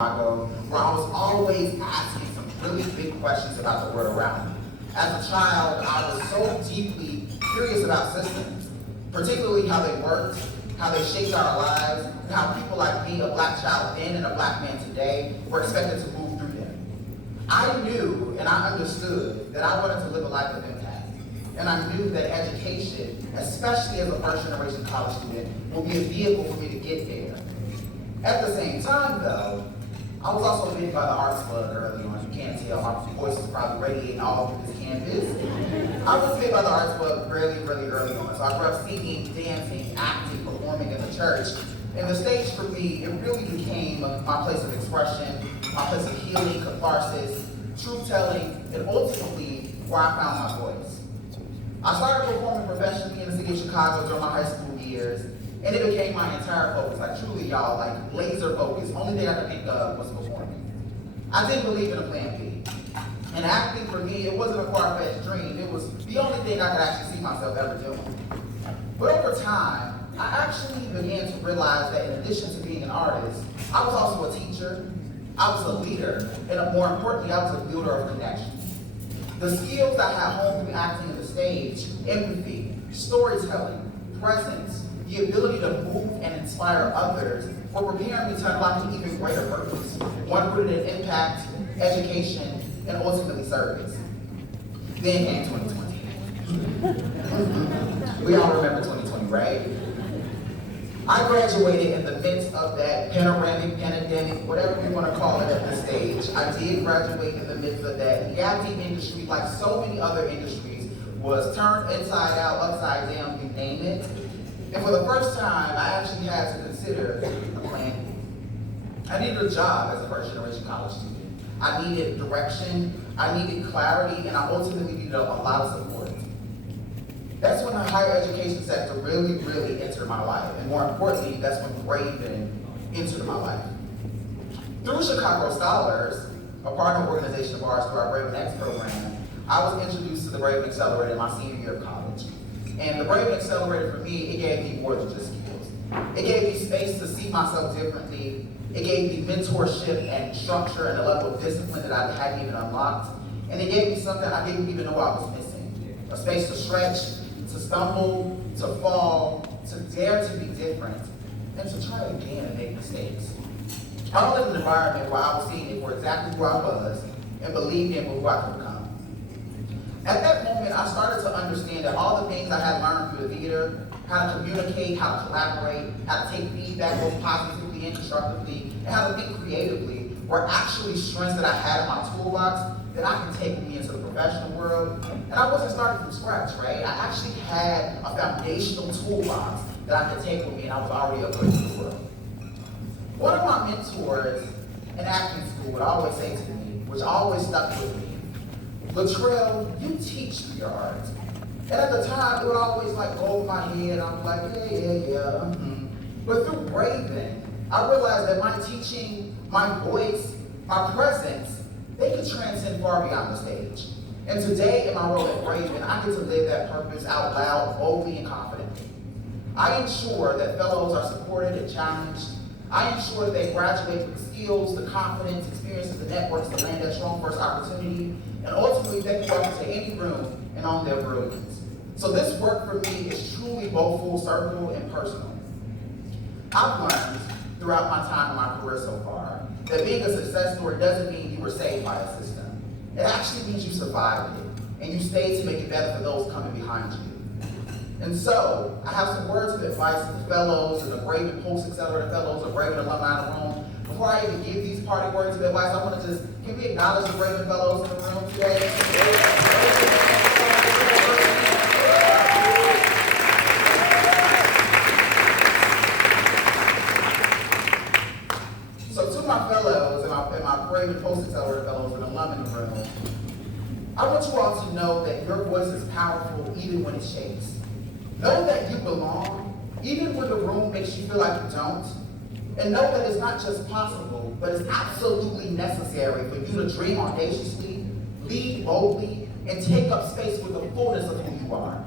where I was always asking some really big questions about the world around me. As a child, I was so deeply curious about systems, particularly how they worked, how they shaped our lives, and how people like me, a black child then and a black man today, were expected to move through them. I knew and I understood that I wanted to live a life of impact. And I knew that education, especially as a first generation college student, would be a vehicle for me to get there. At the same time though, I was also bitten by the arts bug early on. You can't tell, my voice is probably radiating all over this campus. I was bitten by the arts bug really early on. So I grew up singing, dancing, acting, performing in the church. And the stage for me, it really became my place of expression, my place of healing, catharsis, truth-telling, and ultimately where I found my voice. I started performing professionally in the city of Chicago during my high school years. And it became my entire focus, like truly y'all, like laser focus. Only thing I could think of was performing. I didn't believe in a plan B. And acting for me, it wasn't a far-fetched dream. It was the only thing I could actually see myself ever doing. But over time, I actually began to realize that in addition to being an artist, I was also a teacher, I was a leader, and more importantly, I was a builder of connections. The skills I had honed through acting on the stage, empathy, storytelling, presence, the ability to move and inspire others were preparing me to unlock an even greater purpose, one rooted in impact, education, and ultimately service. Then came 2020. We all remember 2020, right? I graduated in the midst of that panoramic, pandemic, whatever you want to call it at this stage. I did graduate in the midst of that. The acting industry, like so many other industries, was turned inside out, upside down, you name it. And for the first time, I actually had to consider a plan. I needed a job as a first generation college student. I needed direction, I needed clarity, and I ultimately needed a lot of support. That's when the higher education sector really entered my life. And more importantly, that's when Braven entered my life. Through Chicago Scholars, a partner organization of ours through our Braven X program, I was introduced to the Braven Accelerator in my senior year of college. And the Braven Accelerator for me, it gave me more than just skills. It gave me space to see myself differently. It gave me mentorship and structure and a level of discipline that I hadn't even unlocked. And it gave me something I didn't even know I was missing. A space to stretch, to stumble, to fall, to dare to be different, and to try again and make mistakes. I lived in an environment where I was seeing it for exactly who I was and believed in who I could become. At that moment, I started to understand that all the things I had learned through the theater, how to communicate, how to collaborate, how to take feedback both positively and constructively, and how to think creatively, were actually strengths that I had in my toolbox that I can take with me into the professional world. And I wasn't starting from scratch, right? I actually had a foundational toolbox that I could take with me, and I was already upgrading the world. One of my mentors in acting school would always say to me, which always stuck with me, Latrell, you teach through your art. And at the time, it would always like go over my head. I'm like, yeah. But through Braven, I realized that my teaching, my voice, my presence, they could transcend far beyond the stage. And today, in my role at Braven, I get to live that purpose out loud, boldly and confidently. I ensure that fellows are supported and challenged. I ensure that they graduate with the skills, the confidence, experiences, the networks to land that strong first opportunity, and ultimately they can walk into any room and own their brilliance. So this work for me is truly both full circle and personal. I've learned throughout my time in my career so far that being a success story doesn't mean you were saved by a system. It actually means you survived it, and you stayed to make it better for those coming behind you. And so, I have some words of advice to the fellows and the Braven Post-Accelerator fellows, the Braven alumni in the room. Before I even give these party words of advice, I want to just, can we acknowledge the Braven fellows in the room today? So to my fellows and my Braven Post-Accelerator fellows and alum in the room, I want you all to know that your voice is powerful even when it shakes. Know that you belong, even when the room makes you feel like you don't. And know that it's not just possible, but it's absolutely necessary for you to dream audaciously, lead boldly, and take up space with the fullness of who you are.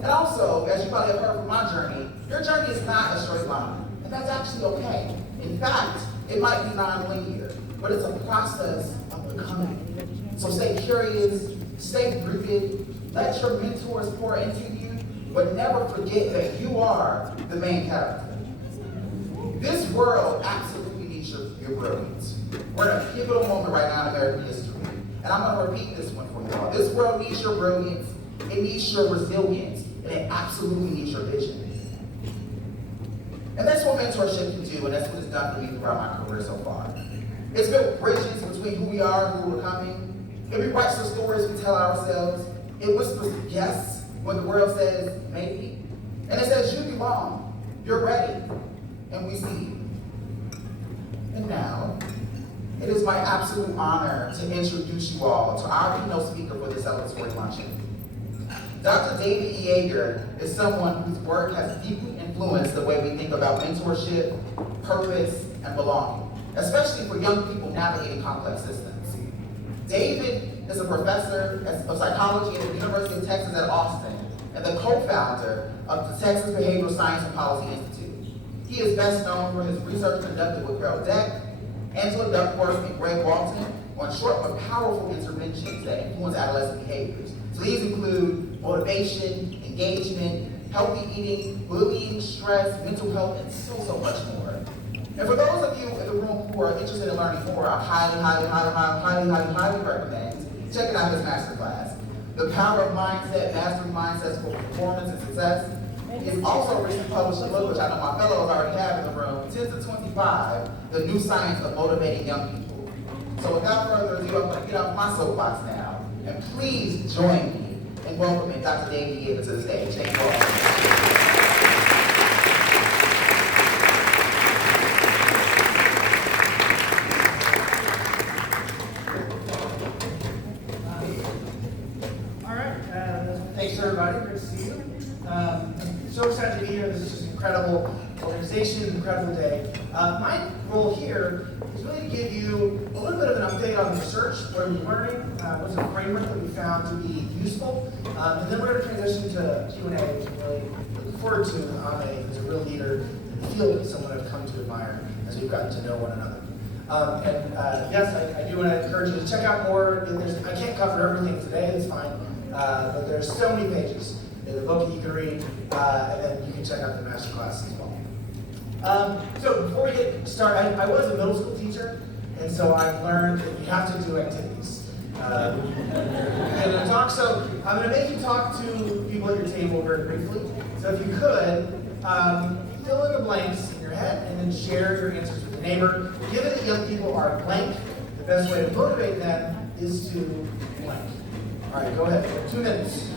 And also, as you probably have heard from my journey, your journey is not a straight line, and that's actually okay. In fact, It might be non-linear, but it's a process of becoming. So stay curious, stay rooted, let your mentors pour into you, but never forget that you are the main character. This world absolutely needs your brilliance. We're in a pivotal moment right now in American history, and I'm going to repeat this one for y'all. This world needs your brilliance, it needs your resilience, and it absolutely needs your vision. And that's what mentorship can do, and that's what it's done for me throughout my career so far. It's built bridges between who we are and who we're becoming. It rewrites the stories we tell ourselves. It whispers yes when the world says maybe. And it says you belong, you're ready, and we see you. And now, it is my absolute honor to introduce you all to our keynote speaker for this celebratory luncheon. Dr. David E. Yeager is someone whose work has deeply influenced the way we think about mentorship, purpose, and belonging, especially for young people navigating complex systems. David is a professor of psychology at the University of Texas at Austin and the co-founder of the Texas Behavioral Science and Policy Institute. He is best known for his research conducted with Educ, Angela Duckworth, and Greg Walton on short but powerful interventions that influence adolescent behaviors. So these include motivation, engagement, healthy eating, bullying, stress, mental health, and so much more. And for those of you in the room who are interested in learning more, I highly recommend checking out this masterclass. The Power of Mindset, Mastering Mindsets for Performance and Success. He's also recently published a book, which I know my fellows already have in the room, 10 to 25, The New Science of Motivating Young People. So without further ado, I'm going to get off my soapbox now, and please join me in welcoming Dr. David Yeager to the stage. Thank you all. Thanks everybody, great to see you. I'm so excited to be here. This is just an incredible organization, incredible day. My role here is really to give you a little bit of an update on research, what are we learning, what's a framework that we found to be useful, and then we're going to transition to Q&A, which I'm really looking forward to as a real leader in the field and someone I've come to admire as we've gotten to know one another. Yes, I do want to encourage you to check out more. I can't cover everything today, it's fine. But there's so many pages in the book that you can read, and then you can check out the masterclass as well. So before we get started, I was a middle school teacher, and so I've learned that you have to do activities. Talk. So I'm going to make you talk to people at your table very briefly. So if you could, fill in the blanks in your head, and then share your answers with a neighbor. Given that young people are blank, the best way to motivate them is to blank. All right, go ahead. 2 minutes.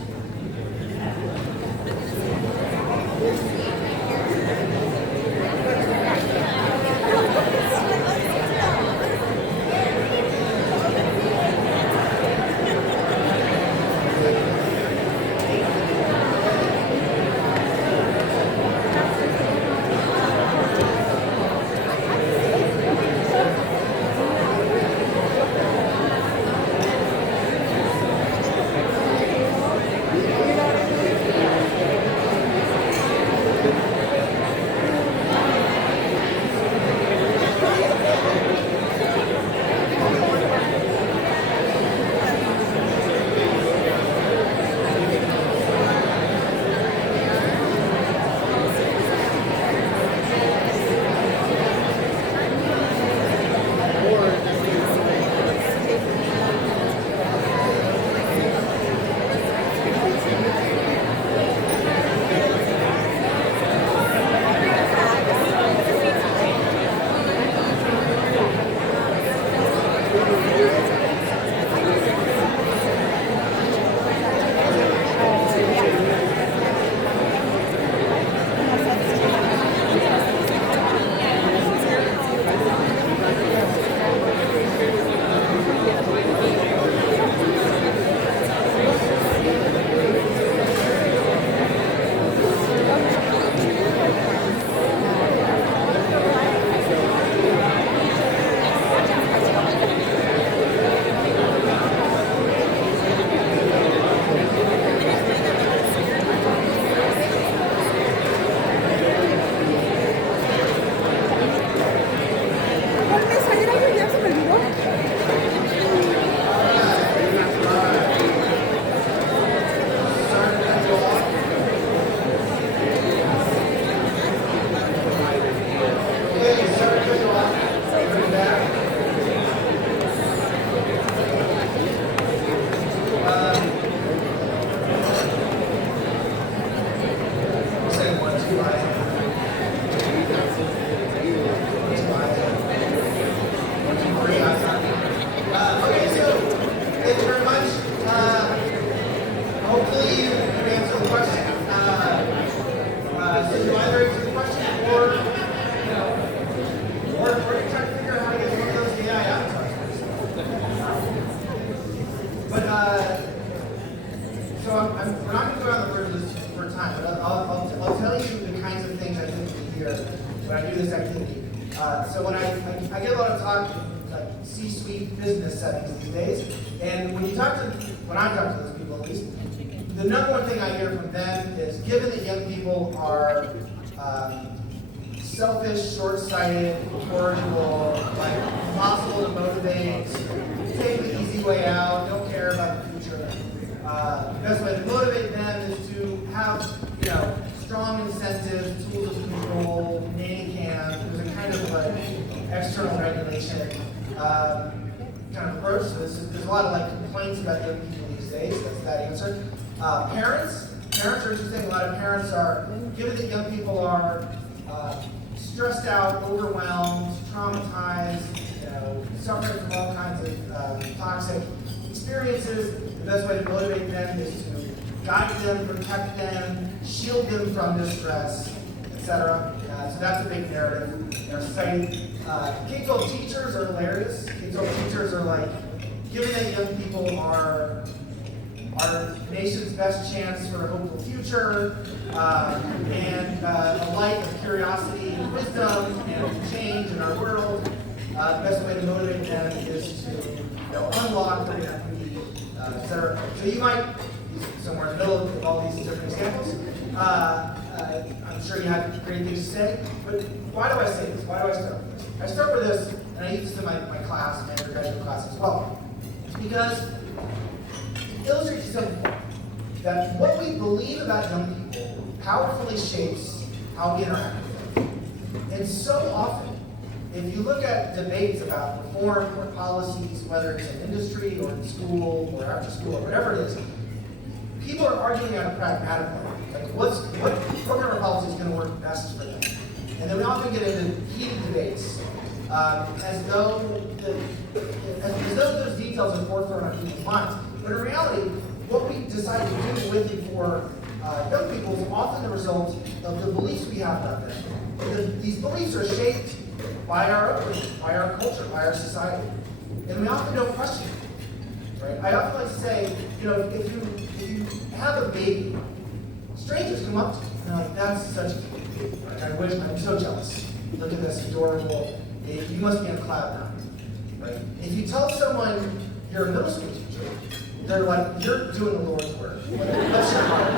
So when I get a lot of talk in like C-suite business settings these days, and when I talk to those people at least, the number one thing I hear from them is, given that young people are selfish, short-sighted, incorrigible, like impossible to motivate, take the easy way out, don't care about the future. The best way to motivate them is to have, strong incentives, tools of control, nanny cam. There's a kind of like external regulation kind of approach to this. There's a lot of like complaints about young people these days. That's that answer. Parents are interesting. A lot of parents are, given that young people are stressed out, overwhelmed, traumatized, suffering from all kinds of toxic experiences, the best way to motivate them is to guide them, protect them, shield them from distress, etc. So that's a big narrative in our society. K-12 teachers are hilarious. K-12 teachers are like, given that young people are our nation's best chance for a hopeful future, and a light of curiosity and wisdom and change in our world. The best way to motivate them is to unlock their equity, etc. So you might be somewhere in the middle of all these different examples. I'm sure you have great things to say, but why do I say this? Why do I start with this? I start with this, and I use this in my class, my undergraduate class as well, because it illustrates something that what we believe about young people powerfully shapes how we interact with them. And so often, if you look at debates about reform or policies, whether it's in industry or in school or after school or whatever it is, people are arguing on a pragmatic level. Like what program or policy is going to work best for them? And then we often get into heated debates as though those details are forefront on people's minds. But in reality, what we decide to do with and for young people is often the result of the beliefs we have about them. These beliefs are shaped by our upbringing, by our culture, by our society. And we often don't question it. Right? I often like to say, if you have a baby, strangers come up to you and they're like, that's such a cute baby. Like, I'm so jealous. Look at this adorable baby. You must be on cloud nine. Right? If you tell someone you're a middle school teacher, they're like, you're doing the Lord's work. Bless your heart.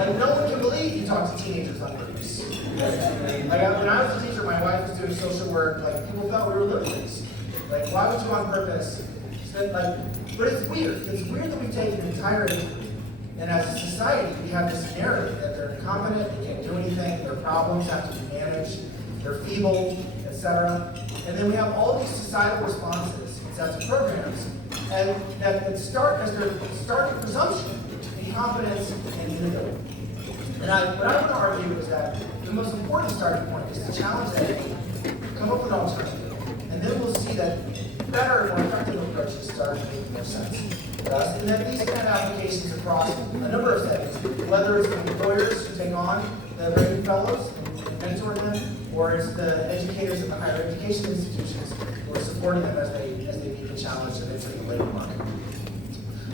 And no one can believe you talk to teenagers on purpose. Like when I was a teacher, my wife was doing social work. Like people thought we were lunatics. Like why would you on purpose? But it's weird. It's weird that we've taken an entire age group, and as a society, we have this narrative that they're incompetent, they can't do anything, their problems have to be managed, they're feeble, etc. And then we have all these societal responses and sets of programs, and that start as their starting presumption, incompetence and inability. And what I want to argue is that the most important starting point is to challenge that, come up with an alternative, and then we'll see that better, more effective approaches start making more sense for us, and that these can have applications across a number of settings, whether it's the employers who take on the Braven fellows and mentor them, or it's the educators at the higher education institutions who are supporting them as they meet the challenge of entering the labor market.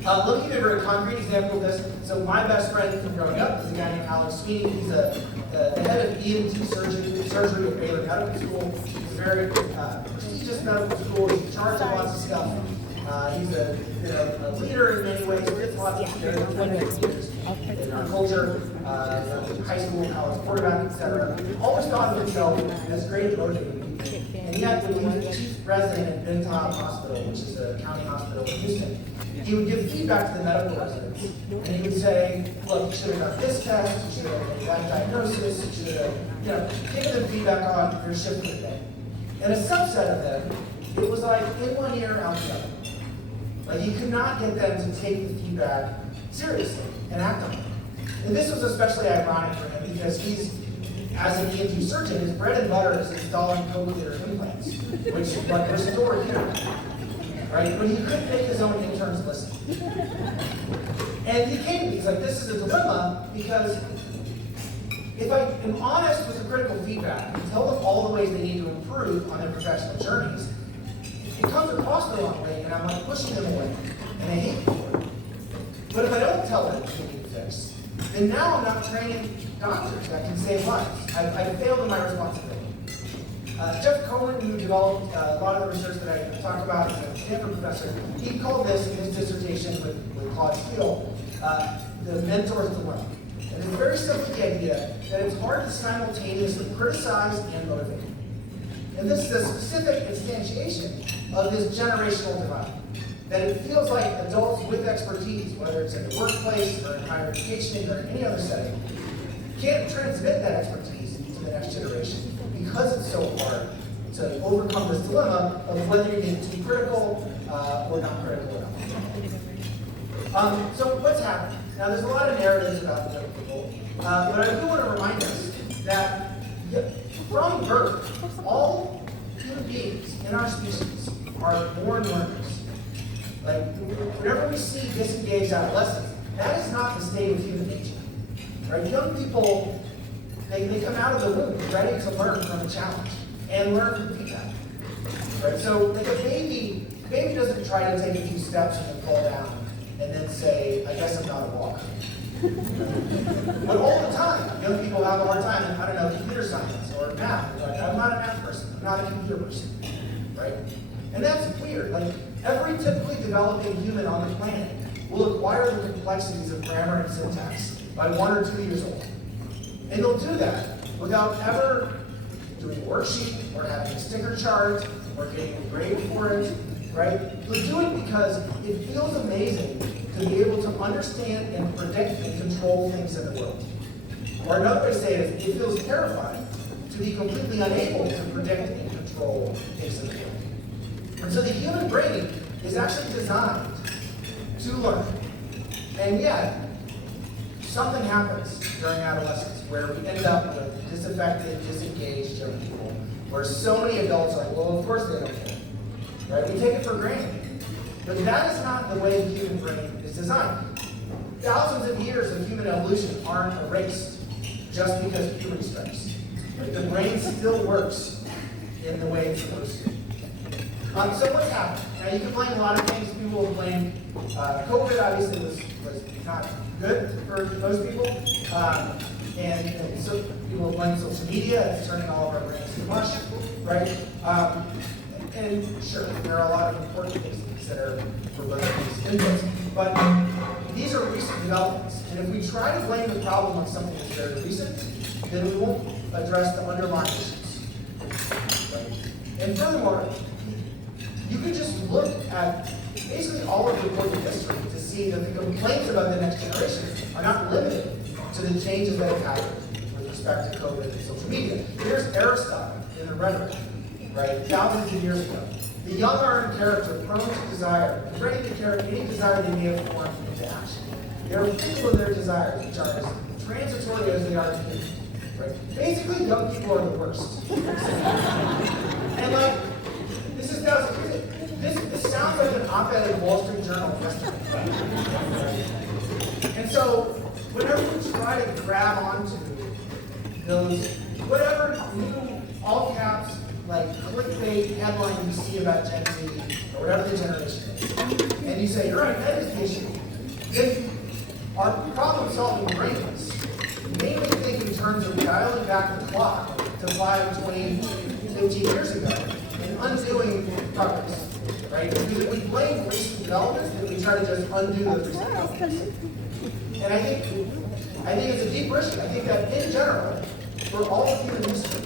Let me give you a very concrete example of this. So my best friend from growing up is a guy named Alex Sweeney. He's the head of ENT surgery at Braven Medical School. He's a very prestigious medical school. He's in charge of lots of stuff. He's a leader in many ways. He gets lots of leaders in our culture, high school, college quarterback, etc. Always thought of himself as great at motivating people. And yet, when he was the chief resident at Benton Hospital, which is a county hospital in Houston, he would give feedback to the medical residents. And he would say, look, you should have done this test, you should have made that diagnosis, you should have, given them feedback on your shift for the day. And a subset of them, it was like in one ear, out the other. Like he could not get them to take the feedback seriously and act on it. And this was especially ironic for him because he's, as an ENT surgeon, his bread and butter is installing cochlear implants, which like restore hearing. Right? But he couldn't make his own interns listen. And he came to me, he's like, this is a dilemma because if I am honest with the critical feedback and tell them all the ways they need to improve on their professional journeys, it comes across the wrong way and I'm like pushing them away and I hate people. But if I don't tell them what they need to fix, then now I'm not training doctors that can save lives. I failed in my responsibility. Jeff Cohen, who developed a lot of the research that I talked about, is a Stanford professor. He called this in his dissertation with Claude Steele, the mentor's dilemma. And it's very simply the idea that it's hard to simultaneously criticize and motivate. And this is a specific instantiation of this generational divide. That it feels like adults with expertise, whether it's in the workplace or in higher education or in any other setting, can't transmit that expertise to the next generation because it's so hard to overcome this dilemma of whether you're being too critical or not critical enough. So what's happening? Now there's a lot of narratives about young people, but I do want to remind us that from birth, all human beings in our species are born learners. Like, whenever we see disengaged adolescents, that is not the state of human nature. Right? Young people, they come out of the womb ready to learn from a challenge and learn from feedback. Right? So, like a baby doesn't try to take a few steps and then fall down and then say, I guess I'm not a walker. But all the time, young people have a hard time in, I don't know, computer science or math. Like, I'm not a math person, I'm not a computer person. Right? And that's weird. Like, every typically developing human on the planet will acquire the complexities of grammar and syntax by 1 or 2 years old. And they'll do that without ever doing a worksheet or having a sticker chart or getting a grade for it, right? They'll do it because it feels amazing to be able to understand and predict and control things in the world. Or another way to say it is, it feels terrifying to be completely unable to predict and control things in the world. And so the human brain is actually designed to learn. And yet, something happens during adolescence where we end up with disaffected, disengaged young people, where so many adults are like, well, of course they don't care. Right? We take it for granted. But that is not the way the human brain is designed. Thousands of years of human evolution aren't erased just because puberty strikes. Right? The brain still works in the way it's supposed to. So what's happened? Now you can blame a lot of things. People will blame COVID. Obviously, was not good for most people, and so people will blame social media. It's turning all of our brains to mush, right? And sure, there are a lot of important things to consider for both of these inputs, but these are recent developments. And if we try to blame the problem on something that's very recent, then we won't address the underlying issues. Right? And furthermore, you can just look at basically all of recorded history to see that the complaints about the next generation are not limited to the changes that have happened with respect to COVID and social media. Here's Aristotle in the rhetoric, right, thousands of years ago. The young are in character, prone to desire, ready to carry any desire they may have formed into action. They are fickle in their desires, which are as transitory as they are human. Right? Basically, young people are the worst. And like, this is this sounds like an op-ed in Wall Street Journal yesterday. And so, whenever we try to grab onto those, whatever new all caps, like clickbait headline you see about Gen Z, or whatever the generation is, and you say, you're right, that is the issue. Then our problem-solving brains mainly think in terms of dialing back the clock to 5, 20, 15 years ago and undoing progress. Right? Because if we blame recent developments, then we try to just undo those recent developments. And I think it's a deeper issue. I think that in general, for all of human history,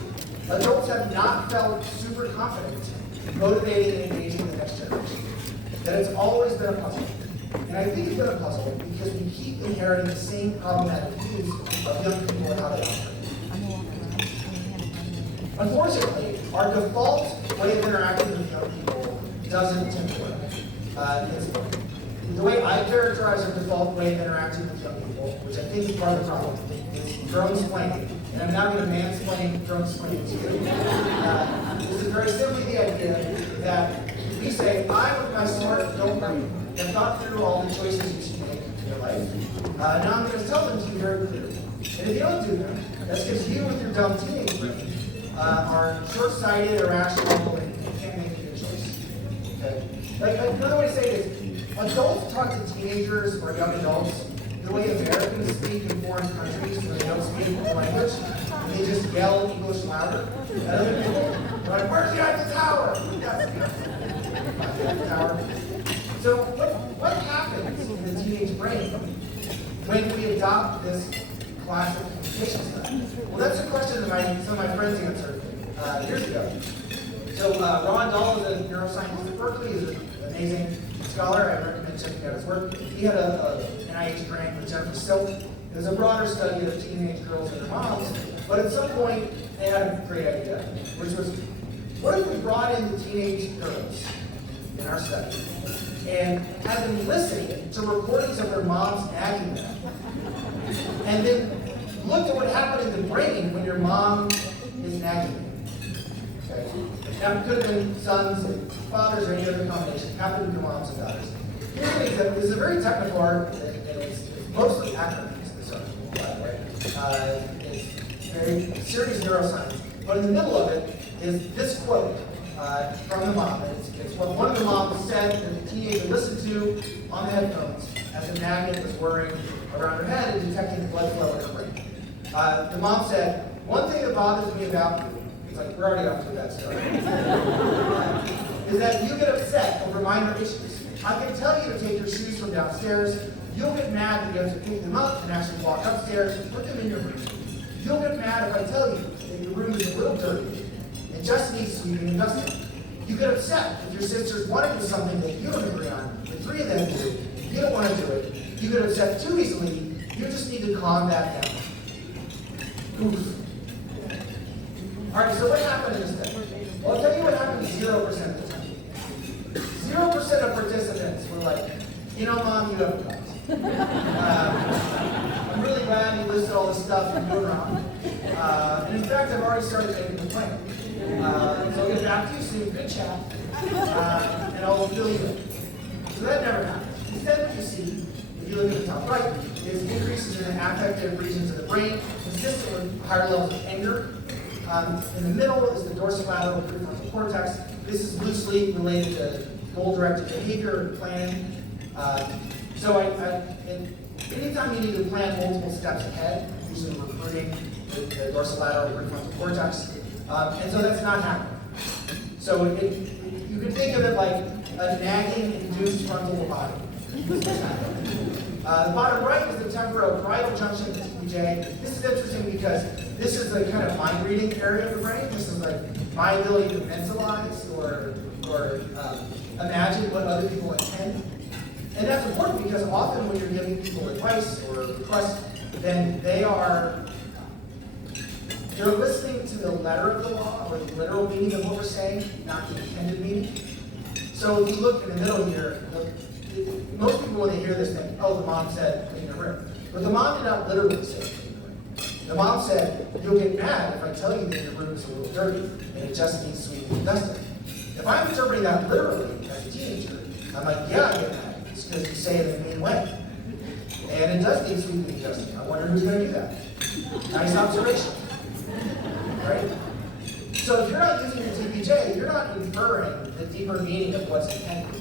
adults have not felt super confident motivating and engaging the next generation. That it's always been a puzzle. And I think it's been a puzzle because we keep inheriting the same problematic views of young people and how they operate. Unfortunately, our default way of interacting with young people doesn't tend to work. The way I characterize our default way of interacting with young people, which I think is part of the problem, is drone-splaining. And I'm now going to mansplain drone-splaining to you. This is very simply the idea that we say, I, with my smart adult brain, have thought through all the choices you should make in your life. Now I'm going to tell them to you very clearly. And if you don't do them, that's because you, with your dumb teenage brain, are short-sighted or rational and can't make a good choice. Okay? Like, another way to say it is, adults talk to teenagers or young adults the way Americans speak in foreign countries when they don't speak the language, and they just yell English louder at other people. Like, where's the Eiffel Tower? That's the Eiffel Tower. So what happens in the teenage brain when we adopt this classic communication style? Well, that's a question that some of my friends answered years ago. So Ron Dahl is a neuroscientist at Berkeley. He's an amazing scholar. I recommend checking out his work. He had an NIH grant with Jennifer Silk. It was a broader study of teenage girls and their moms. But at some point, they had a great idea, which was, what if we brought in the teenage girls in our study and had them listening to recordings of their moms nagging them, and then looked at what happened in the brain when your mom is nagging you. Okay? Now, it could have been sons and fathers or any other combination. It happened to be moms and daughters. Here's an example. This is a very technical art, and it's mostly acronyms, this article, by the way. It's very serious neuroscience. But in the middle of it is this quote from the mom. It's what one of the moms said that the teenager listened to on the headphones as the magnet was whirring around her head and detecting blood flow in her brain. The mom said, "One thing that bothers me about you," it's like, we're already off to a bad start, "is that you get upset over minor issues. I can tell you to take your shoes from downstairs. You'll get mad that you have to pick them up and actually walk upstairs and put them in your room. You'll get mad if I tell you that your room is a little dirty and just needs sweeping and dusting. You get upset if your sisters want to do something that you don't agree on, the three of them do, you don't want to do it. You get upset too easily, you just need to calm that down." Oof. Alright, so what happened in this study? Well, I'll tell you what happened 0% of the time. 0% of participants were like, "You know, Mom, you have a point. I'm really glad you listed all this stuff you're doing wrong. And in fact, I've already started making a plan. So I'll get back to you soon, good chat, and I'll fill you in." So that never happened. Instead, what you see, if you look at the top right, is increases in the affective regions of the brain, consistent with higher levels of anger. In the middle is the dorsolateral prefrontal cortex. This is loosely related to goal-directed behavior and planning. So anytime you need to plan multiple steps ahead, usually recruiting the dorsolateral prefrontal cortex, and so that's not happening. So you can think of it like a nagging induced frontal lobotomy. The bottom right is the temporoparietal junction of the TPJ. This is interesting because this is the kind of mind reading area of the brain. This is like my ability to mentalize or imagine what other people intend. And that's important because often when you're giving people advice or requests, then they're listening to the letter of the law or the literal meaning of what we're saying, not the intended meaning. So if you look in the middle here, most people when they hear this think, "Oh, the mom said clean the room." But the mom did not literally say clean the room. The mom said, "You'll get mad if I tell you that your room is a little dirty and it just needs sweeping and dusting." If I'm interpreting that literally as a teenager, I'm like, "Yeah, I get mad. It's because you say it in a mean way. And it does need sweeping and dusting. I wonder who's going to do that." Nice observation. Right? So if you're not using your TPJ, you're not inferring the deeper meaning of what's intended.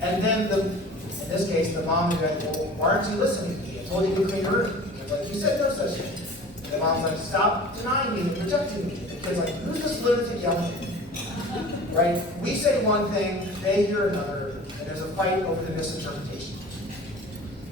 And then, in this case, the mom would be like, "Well, why aren't you listening to me? I told you to clean your room." It's like, "You said no such thing." And the mom's like, "Stop denying me and rejecting me." And the kid's like, "Who's this lunatic yelling at me?" Right? We say one thing, they hear another, and there's a fight over the misinterpretation.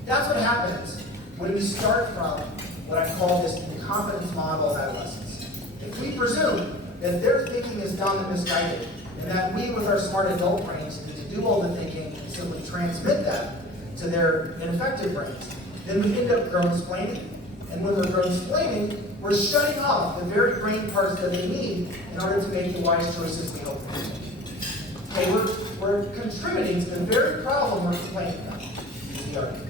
That's what happens when we start from what I call this incompetence model of adolescence. If we presume that their thinking is dumb and misguided, and that we with our smart adult brains need to do all the thinking and simply transmit that to their ineffective brains, then we end up grown-splaining. And when we're grown-splaining, we're shutting off the very brain parts that they need in order to make the wise choices we hope for. Okay, we're contributing to the very problem we're complaining about, is the argument.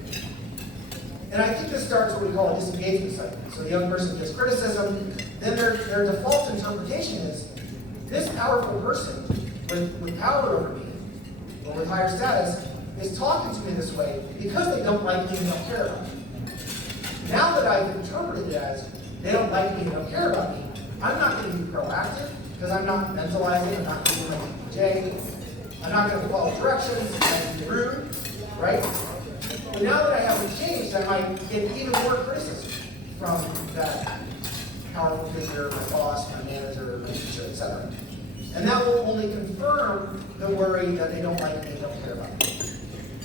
And I think this starts what we call a disengagement cycle. So the young person gets criticism, then their default interpretation is, this powerful person with power over me, or with higher status, is talking to me this way because they don't like me and don't care about me. Now that I've interpreted it as, they don't like me and don't care about me, I'm not going to be proactive, because I'm not mentalizing, I'm not doing my TPJ, I'm not going to follow directions, I'm be rude, right? But now that I haven't changed, I might get even more criticism from that powerful figure, my boss, my manager, my teacher, etc. And that will only confirm the worry that they don't like me, they don't care about me.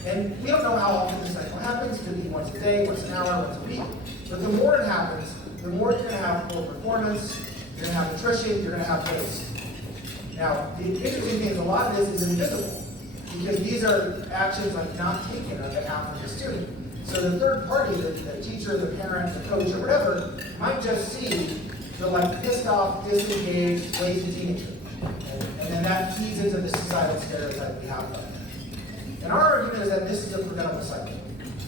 And we don't know how often this cycle happens. It could be once a day, once an hour, once a week. But the more it happens, the more you're going to have poor performance, you're going to have attrition, you're going to have waste. Now, the interesting thing is a lot of this is invisible, because these are actions like not taken on behalf of the student. So the third party, the teacher, the parent, the coach, or whatever, might just see the pissed off, disengaged, lazy teenager. And then that feeds into the societal stereotype we have of them. And our argument is that this is a preventable cycle.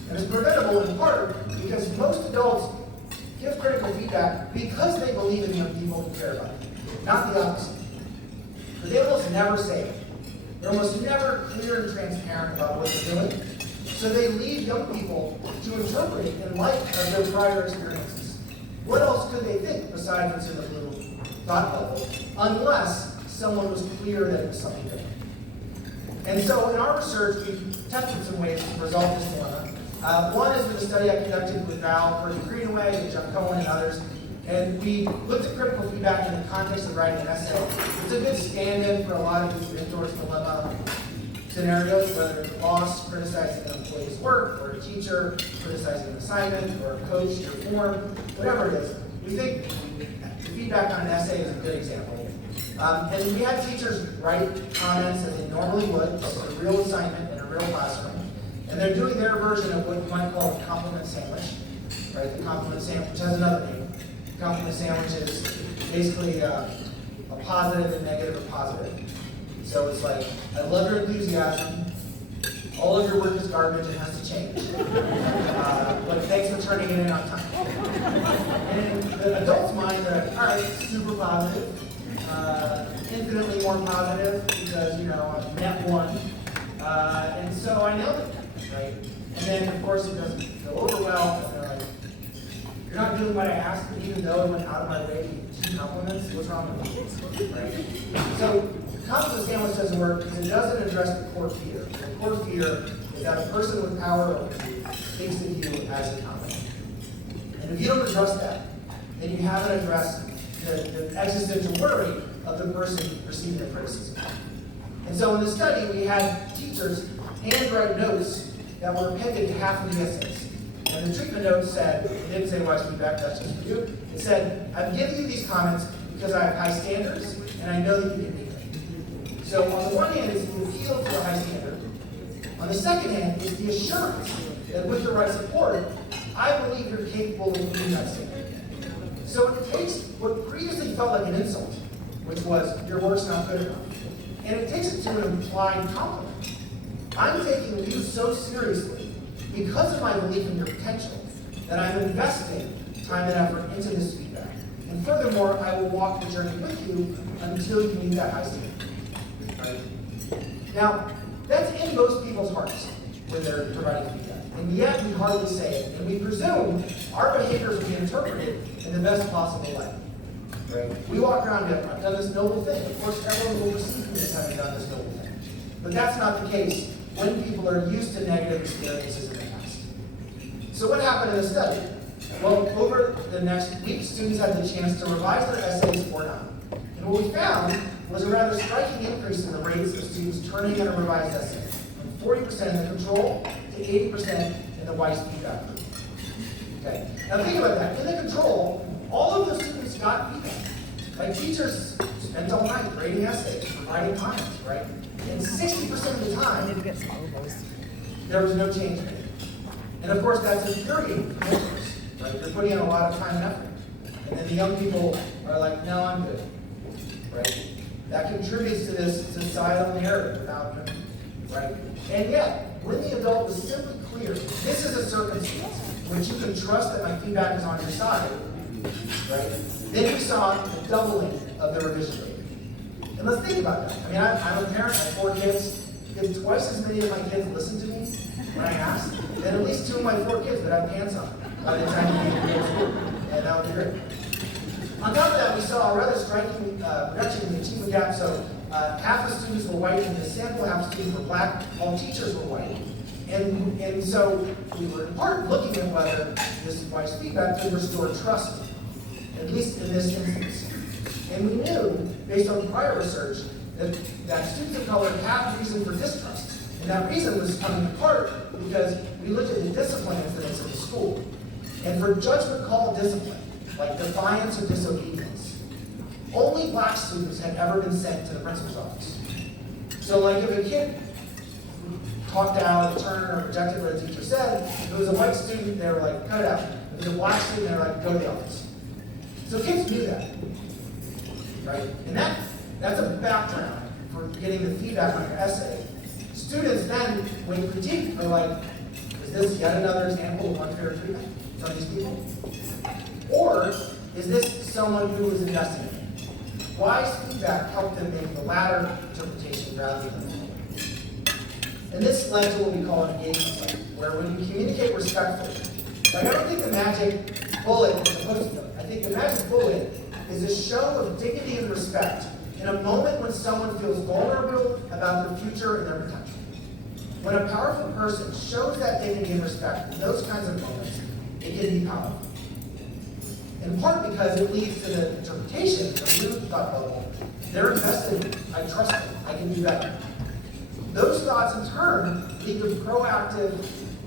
And it's preventable in part because most adults give critical feedback because they believe in young people who care about them, not the opposite. But they almost never say it. They're almost never clear and transparent about what they're doing. So they leave young people to interpret it in light of their prior experiences. What else could they think besides what's in the blue thought bubble, unless someone was clear that it was something different? And so in our research, we tested some ways to resolve this dilemma. One is with a study I conducted with Val Greenaway and John Cohen and others. And we looked at critical feedback in the context of writing an essay. It's a good stand-in for a lot of these mentors dilemma scenarios, whether it's a boss criticizing an employee's work, or a teacher criticizing an assignment, or a coach your form, whatever it is. We think the feedback on an essay is a good example. And we had teachers write comments as they normally would. This is a real assignment in a real classroom. And they're doing their version of what you might call a compliment sandwich. Right? The compliment sandwich has another name. The compliment sandwich is basically a positive and negative or positive. So it's like, I love your enthusiasm. All of your work is garbage and has to change. But thanks for turning it in on time. And in the adult's mind, they're like, all right, super positive. Infinitely more positive because, I've met one. And so I nailed it, right? And then, of course, it doesn't go over well. And they're like, you're not doing what I asked, even though I went out of my way to give 2 compliments. What's wrong with you? Right? So the compliment sandwich doesn't work because it doesn't address the core fear. The core fear is that a person with power over you thinks of you as a compliment. And if you don't address that, then you haven't addressed the existential worry of the person receiving the criticism. And so in the study, we had teachers handwrite notes that were appended to half of the essays. And the treatment note said, it didn't say wise feedback, that's just for you. It said, I'm giving you these comments because I have high standards and I know that you can meet them. So on the one hand is the appeal to a high standard. On the second hand is the assurance that with the right support, I believe you're capable of meeting that standard. So it takes what previously felt like an insult, which was, your work's not good enough, and it takes it to an implied compliment. I'm taking you so seriously because of my belief in your potential that I'm investing time and effort into this feedback. And furthermore, I will walk the journey with you until you meet that high standard. Right? Now, that's in most people's hearts when they're providing feedback. And yet we hardly say it, and we presume our behaviors will be interpreted in the best possible way. Right? We walk around and go, I've done this noble thing. Of course, everyone will receive me as having done this noble thing. But that's not the case when people are used to negative experiences in the past. So what happened in the study? Well, over the next week, students had the chance to revise their essays or not. And what we found was a rather striking increase in the rates of students turning in a revised essay, from 40% in the control to 80% in the wise feedback group. Okay. Now think about that. In the control, all of the students got feedback. Like teachers spent all night grading essays, providing comments, right? And 60% of the time, there was no change in it. And of course, that's infuriating for mentors, right? You're putting in a lot of time and effort. And then the young people are like, no, I'm good, right? That contributes to this societal narrative about them, right? And yet, when the adult was simply clear, this is a circumstance in which you can trust that my feedback is on your side, right? Then we saw a doubling of the revision rate. And let's think about that. I mean, I'm a parent, I have 4 kids. If twice as many of my kids listen to me when I ask, then at least 2 of my 4 kids would have pants on by the time we get to school. And that would be great. On top of that, we saw a rather striking reduction in the achievement gap. So half the students were white in the sample, half the students were black, all teachers were white. And so we were in part looking at whether this wise feedback could restore trust, at least in this instance. And we knew based on prior research, that students of color have reason for distrust. And that reason was coming apart because we looked at the discipline incidents in the school. And for judgment call discipline, like defiance or disobedience, only black students had ever been sent to the principal's office. So like if a kid talked out, turned, or rejected what a teacher said, if it was a white student, they were like, cut it out. If it was a black student, they were like, go to the office. So kids knew that, right? And that's a background for getting the feedback on your essay. Students then, when critiqued, are like, is this yet another example of unfair treatment from these people? Or is this someone who is investing in it? Wise feedback helped them make the latter interpretation rather than the former. And this led to what we call an engagement cycle, where when you communicate respectfully, like I don't think the magic bullet is a post-it note. I think the magic bullet is a show of dignity and respect in a moment when someone feels vulnerable about their future and their potential. When a powerful person shows that dignity and respect in those kinds of moments, it can be powerful. In part because it leads to the interpretation of the thought bubble. They're invested in me. I trust them. I can do better. Those thoughts in turn lead to proactive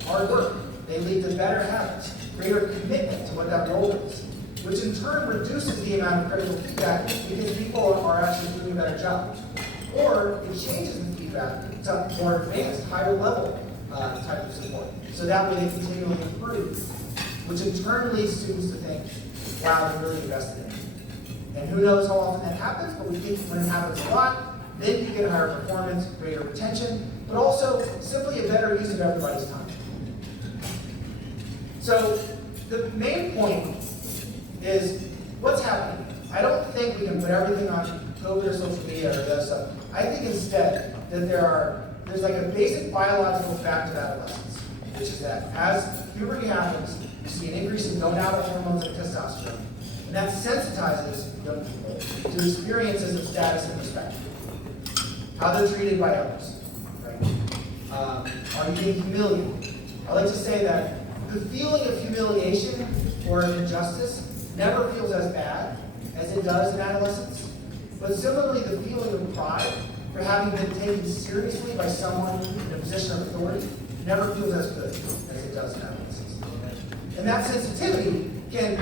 hard work. They lead to better habits, greater commitment to what that role is, which in turn reduces the amount of critical feedback because people are actually doing a better job. Or it changes the feedback to more advanced, higher level type of support. So that way they continually improve, which in turn leads students to think, wow, they're really invested in it. And who knows how often that happens, but we think when it happens a lot, then you get higher performance, greater retention, but also simply a better use of everybody's time. So the main point is what's happening. I don't think we can put everything on COVID or social media or this stuff. I think instead that there's like a basic biological fact of adolescence, which is that as puberty happens, you see an increase in gonadal hormones and testosterone. And that sensitizes young people to experiences of status and respect. How they're treated by others. Right? Are you being humiliated? I like to say that the feeling of humiliation or of injustice never feels as bad as it does in adolescence. But similarly, the feeling of pride for having been taken seriously by someone in a position of authority never feels as good as it does in adolescence. And that sensitivity can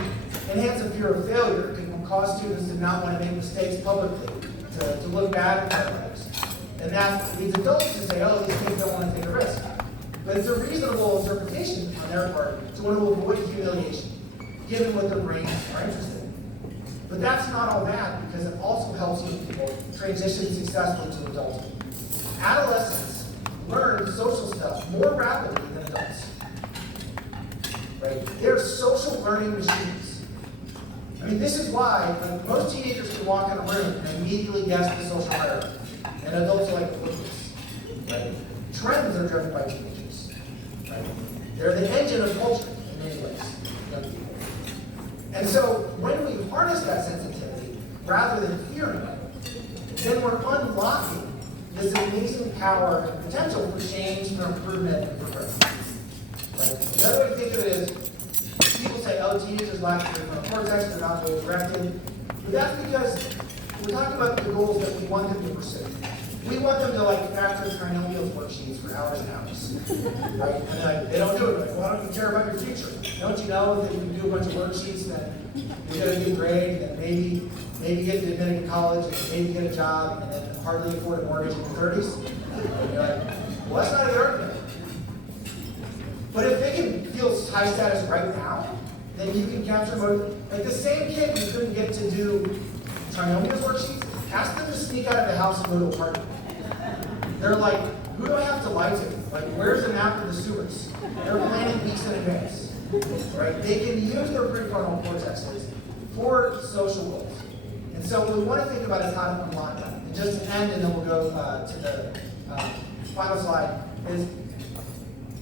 enhance a fear of failure. It can cause students to not want to make mistakes publicly, to look bad at their lives. And that leads adults to say, oh, these kids don't want to take a risk. But it's a reasonable interpretation on their part to want to avoid humiliation, given what their brains are interested in. But that's not all bad, because it also helps young people transition successfully to adulthood. Adolescents learn social stuff more rapidly than adults. Right? They're social learning machines. I mean, this is why most teenagers can walk in a room and immediately guess the social hierarchy. And adults are like, look at this. Right? Trends are driven by teenagers. Right? They're the engine of culture in many ways, young people. And so when we harness that sensitivity, rather than fearing it, then we're unlocking this amazing power and potential for change, for improvement, and for growth. Right? The other way to think of it is, people say, oh, teenagers lack prefrontal cortex, they're not really directed. But that's because we're talking about the goals that we want them to pursue. We want them to factor trinomials worksheets for hours and hours, right? And they don't do it. Like, why don't you care about your future? Don't you know that if you do a bunch of worksheets, then you get a good grade, and maybe get admitted to college, and maybe get a job, and then hardly afford a mortgage in your 30s? And you're like, well, that's not a good argument. But if they can feel high status right now, then you can capture more. Like the same kid who couldn't get to do trinomials worksheets, ask them to sneak out of the house and go to a party. They're like, who do I have to lie to? Like, where's the map of the sewers? They're planning weeks in advance, right? They can use their prefrontal cortexes for social goals. And so what we want to think about is how to unlock that. And just to end, and then we'll go to the final slide, is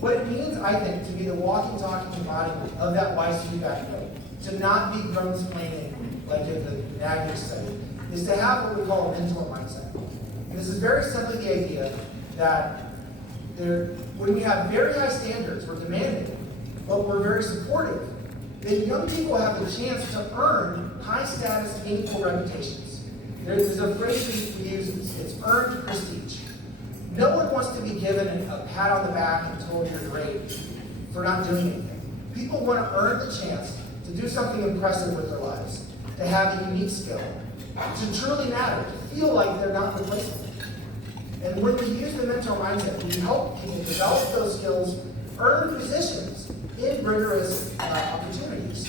what it means, I think, to be the walking, talking embodiment of that wise feedback loop, to not be grown-splaining like in the NAGIC study, is to have what we call a mentor mindset. And this is very simply the idea that when we have very high standards, we're demanding, but we're very supportive, then young people have the chance to earn high-status, meaningful reputations. There's a phrase we use, it's earned prestige. No one wants to be given a pat on the back and told you're great for not doing anything. People want to earn the chance to do something impressive with their lives, to have a unique skill, to truly matter, to feel like they're not replaceable. And when we use the mentor mindset, we help people develop those skills, earn positions in rigorous opportunities.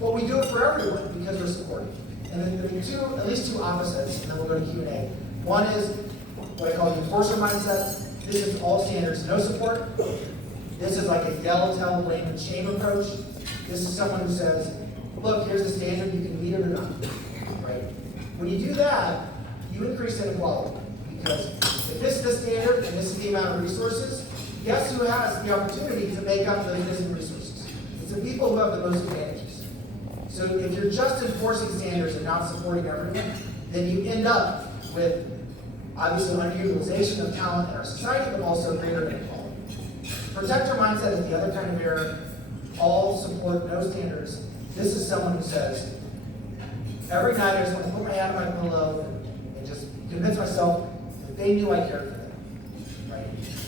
But we do it for everyone because we're supportive. And then there are at least two opposites, and then we'll go to Q&A. One is what I call the enforcer mindset. This is all standards, no support. This is like a yell, tell, blame, and shame approach. This is someone who says, look, here's the standard, you can meet it or not. Right? When you do that, you increase inequality. Because if this is the standard and this is the amount of resources, guess who has the opportunity to make up those missing resources? It's the people who have the most advantages. So if you're just enforcing standards and not supporting everyone, then you end up with obviously underutilization of talent in our society, but also greater inequality. Protector mindset is the other kind of error. All support, no standards. This is someone who says, every night I just want to put my hand on my pillow and just convince myself that they knew I cared for them. Right?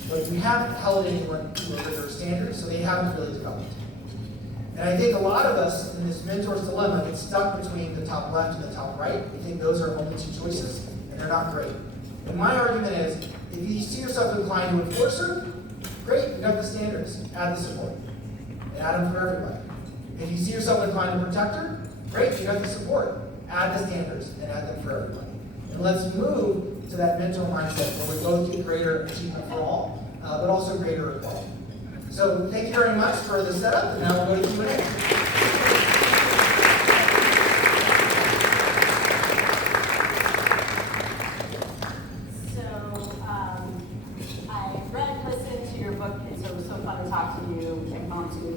But we haven't held anyone to a rigorous standard, so they haven't really developed. And I think a lot of us in this mentor's dilemma get stuck between the top left and the top right. We think those are only two choices, and they're not great. And my argument is, if you see yourself inclined to enforcer, great, you got the standards, add the support, and add them for everybody. If you see yourself inclined to protector, great, you got the support, add the standards, and add them for everybody. And let's move to that mentor mindset where we both get greater achievement for all, but also greater equality. So thank you very much for the setup, and now we'll go to Q&A.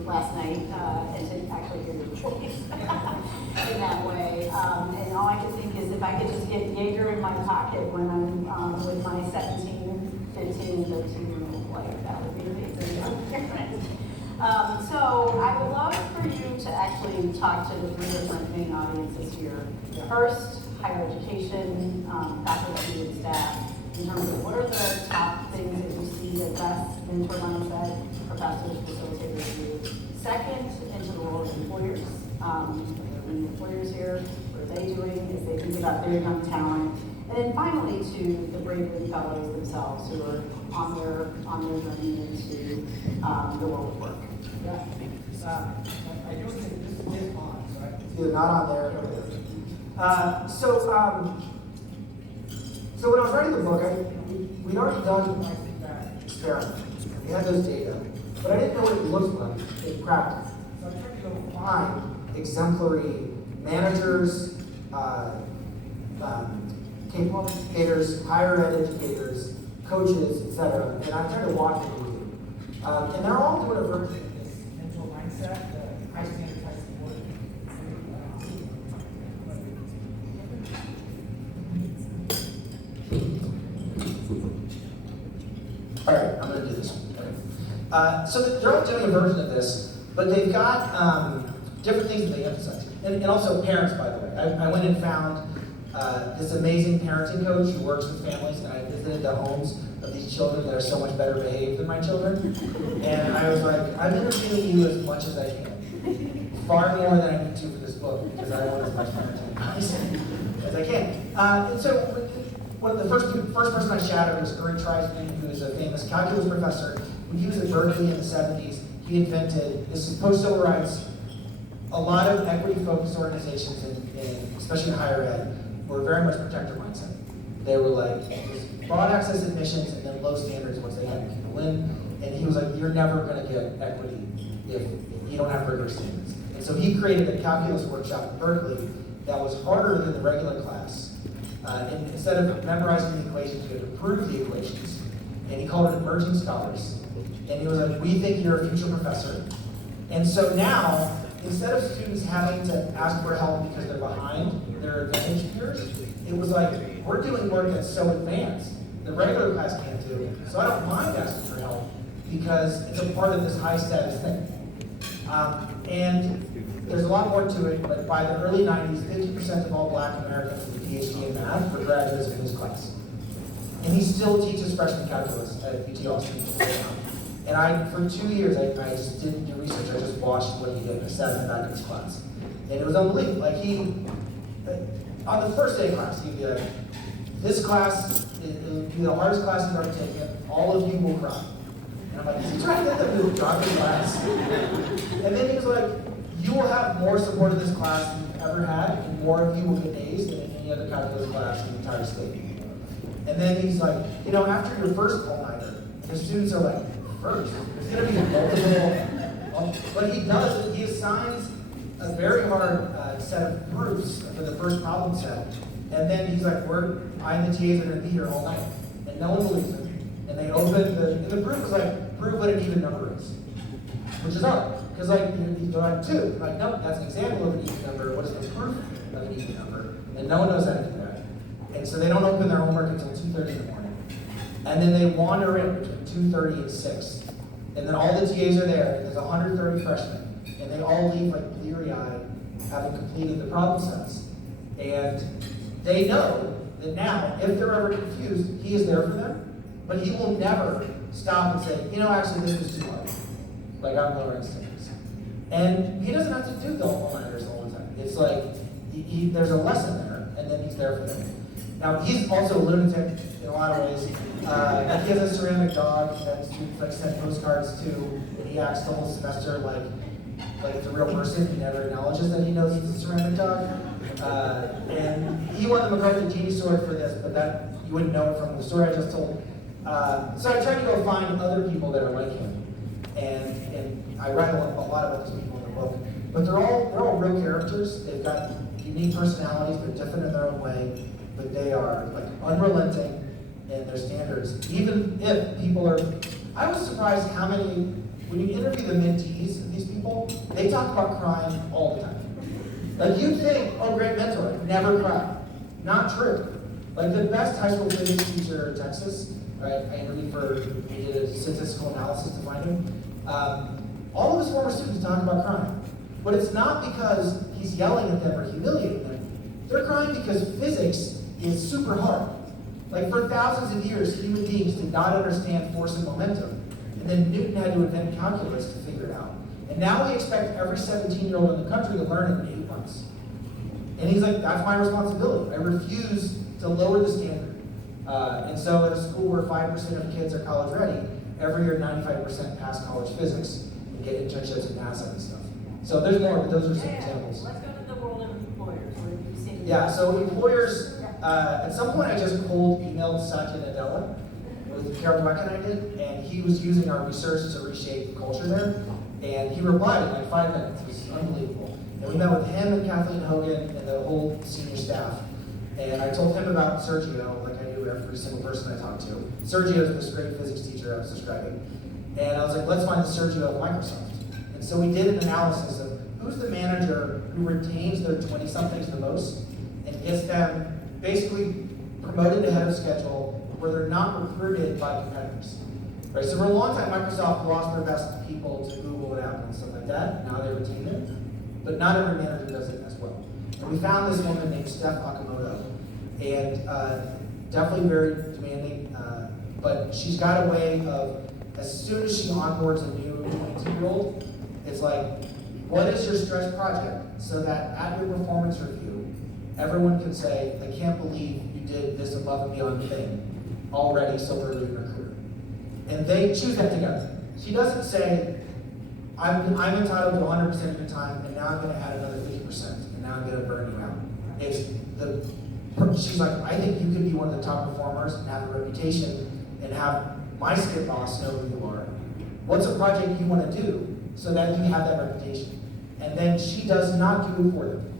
Last night and to actually hear your voice in that way. And all I could think is if I could just get Jaeger in my pocket when I'm with my 17, 15, 13-year-old wife, that would be amazing. So I would love for you to actually talk to the three different main audiences here. First, higher education, faculty and staff, in terms of what are the top things that you see that best mentor mindset professors, facilitators do. Second, into the role of employers. There are many employers here. What are they doing as they think about their young talent? And then finally, to the Braven fellows themselves who are on their journey into the world of work. Yeah. I don't think this is on, so it's either not on there or there. So when I was writing the book, we'd already done experiments. We had those data, but I didn't know what it looked like in practice. So I tried to go find exemplary managers, capable educators, higher ed educators, coaches, etc. And I tried to watch what they do. And they're all doing a version of this mental mindset, the high standard, high support. All right, I'm going to do this one. So they're all doing a version of this, but they've got different things that they emphasize. And also parents, by the way. I went and found this amazing parenting coach who works with families, and I visited the homes of these children that are so much better behaved than my children. And I was like, I'm interviewing you as much as I can. Far more than I need to for this book, because I want as much parenting advice as I can. And so the first person I shadowed was Uri Treisman, who is a famous calculus professor. When he was at Berkeley in the 70s, he invented, this is post-civil rights, a lot of equity-focused organizations, especially in higher ed, were very much protector mindset. They were like, broad access admissions and then low standards once they had people in. And he was like, you're never going to get equity if you don't have rigorous standards. And so he created a calculus workshop at Berkeley that was harder than the regular class. And instead of memorizing the equations, you had to prove the equations. And he called it Emerging Scholars. And he was like, we think you're a future professor. And so now, instead of students having to ask for help because they're behind their advantage peers, it was like, we're doing work that's so advanced, the regular class can't do, so I don't mind asking for help because it's a part of this high status thing. And there's a lot more to it, but by the early 90s, 50% of all Black Americans with a PhD in math were graduates of his class. And he still teaches freshman calculus at UT Austin. And for 2 years, I just didn't do research. I just watched what he did. I sat in the back of his class. And it was unbelievable. Like on the first day of class, he'd be like, this class, it would be the hardest class you've ever taken. All of you will cry. And I'm like, is he trying to get them to drop in class? And then he was like, you will have more support of this class than you've ever had, and more of you will get A's than in any other calculus class in the entire state. And then he's like, after your first all-nighter, the students are like, first, there's going to be multiple. What he does is he assigns a very hard set of proofs for the first problem set, and then he's like, I and the TAs are going to be here all night, and no one believes him. And they open and the proof was like, prove what an even number is, which is hard, because they're like 2. They're like, nope, that's an example of an even number. What is the proof of an even number? And no one knows how to do that. And so they don't open their homework until 2:30 in the morning. And then they wander in between 2:30 and 6. And then all the TAs are there, and there's 130 freshmen. And they all leave like bleary-eyed, having completed the problem sets. And they know that now, if they're ever confused, he is there for them. But he will never stop and say, actually this was too hard. Like, I'm lowering standards. And he doesn't have to do the all-nighters all the time. It's like, there's a lesson there, and then he's there for them. Now, he's also a lunatic in a lot of ways. He has a ceramic dog that students send postcards to, and he acts the whole semester like it's a real person. He never acknowledges that he knows it's a ceramic dog. And he won the MacArthur Genius Award for this, but that you wouldn't know it from the story I just told. So I tried to go find other people that are like him, and I write a lot about those people in the book. But they're all real characters. They've got unique personalities. They're different in their own way, but they are like unrelenting in their standards. Even if people are, I was surprised how many. When you interview the mentees of these people, they talk about crying all the time. Like you'd think, oh, great mentor, never cry. Not true. Like the best high school physics teacher in Texas. Right? I interviewed we did a statistical analysis to find him. All of his former students talk about crying. But it's not because he's yelling at them or humiliating them. They're crying because physics is super hard. Like for thousands of years, human beings did not understand force and momentum. And then Newton had to invent calculus to figure it out. And now we expect every 17-year-old in the country to learn it in 8 months. And he's like, that's my responsibility. I refuse to lower the standard. And so at a school where 5% of kids are college ready, every year 95% pass college physics and get internships in NASA and stuff. So there's more, but those are some examples. Let's go to the world of employers. What have you seen? Yeah, so employers, at some point I just cold emailed Satya Nadella with Carol Dweck and I did, and he was using our research to reshape the culture there. And he replied in like 5 minutes. It was unbelievable. And we met with him and Kathleen Hogan and the whole senior staff. And I told him about Sergio, like I do every single person I talk to. Sergio is this great physics teacher I was describing. And I was like, let's find the Sergio of Microsoft. And so we did an analysis of who's the manager who retains their 20-somethings the most and gets them basically promoted ahead of schedule where they're not recruited by competitors. Right? So for a long time, Microsoft lost their best people to Google and Apple and stuff like that. Now they retain them. But not every manager does it as well. And we found this woman named Steph Akamoto, and definitely very demanding, but she's got a way of, as soon as she onboards a new 22-year-old, it's like, what is your stretch project? So that at your performance review, everyone can say, I can't believe you did this above and beyond thing already so early in her career. And they choose that together. She doesn't say, I'm entitled to 100% of your time, and now I'm going to add another 50%, and now I'm going to burn you out. She's like, I think you could be one of the top performers and have a reputation and have my skip boss know who you are. What's a project you want to do so that you have that reputation? And then she does not do it for them.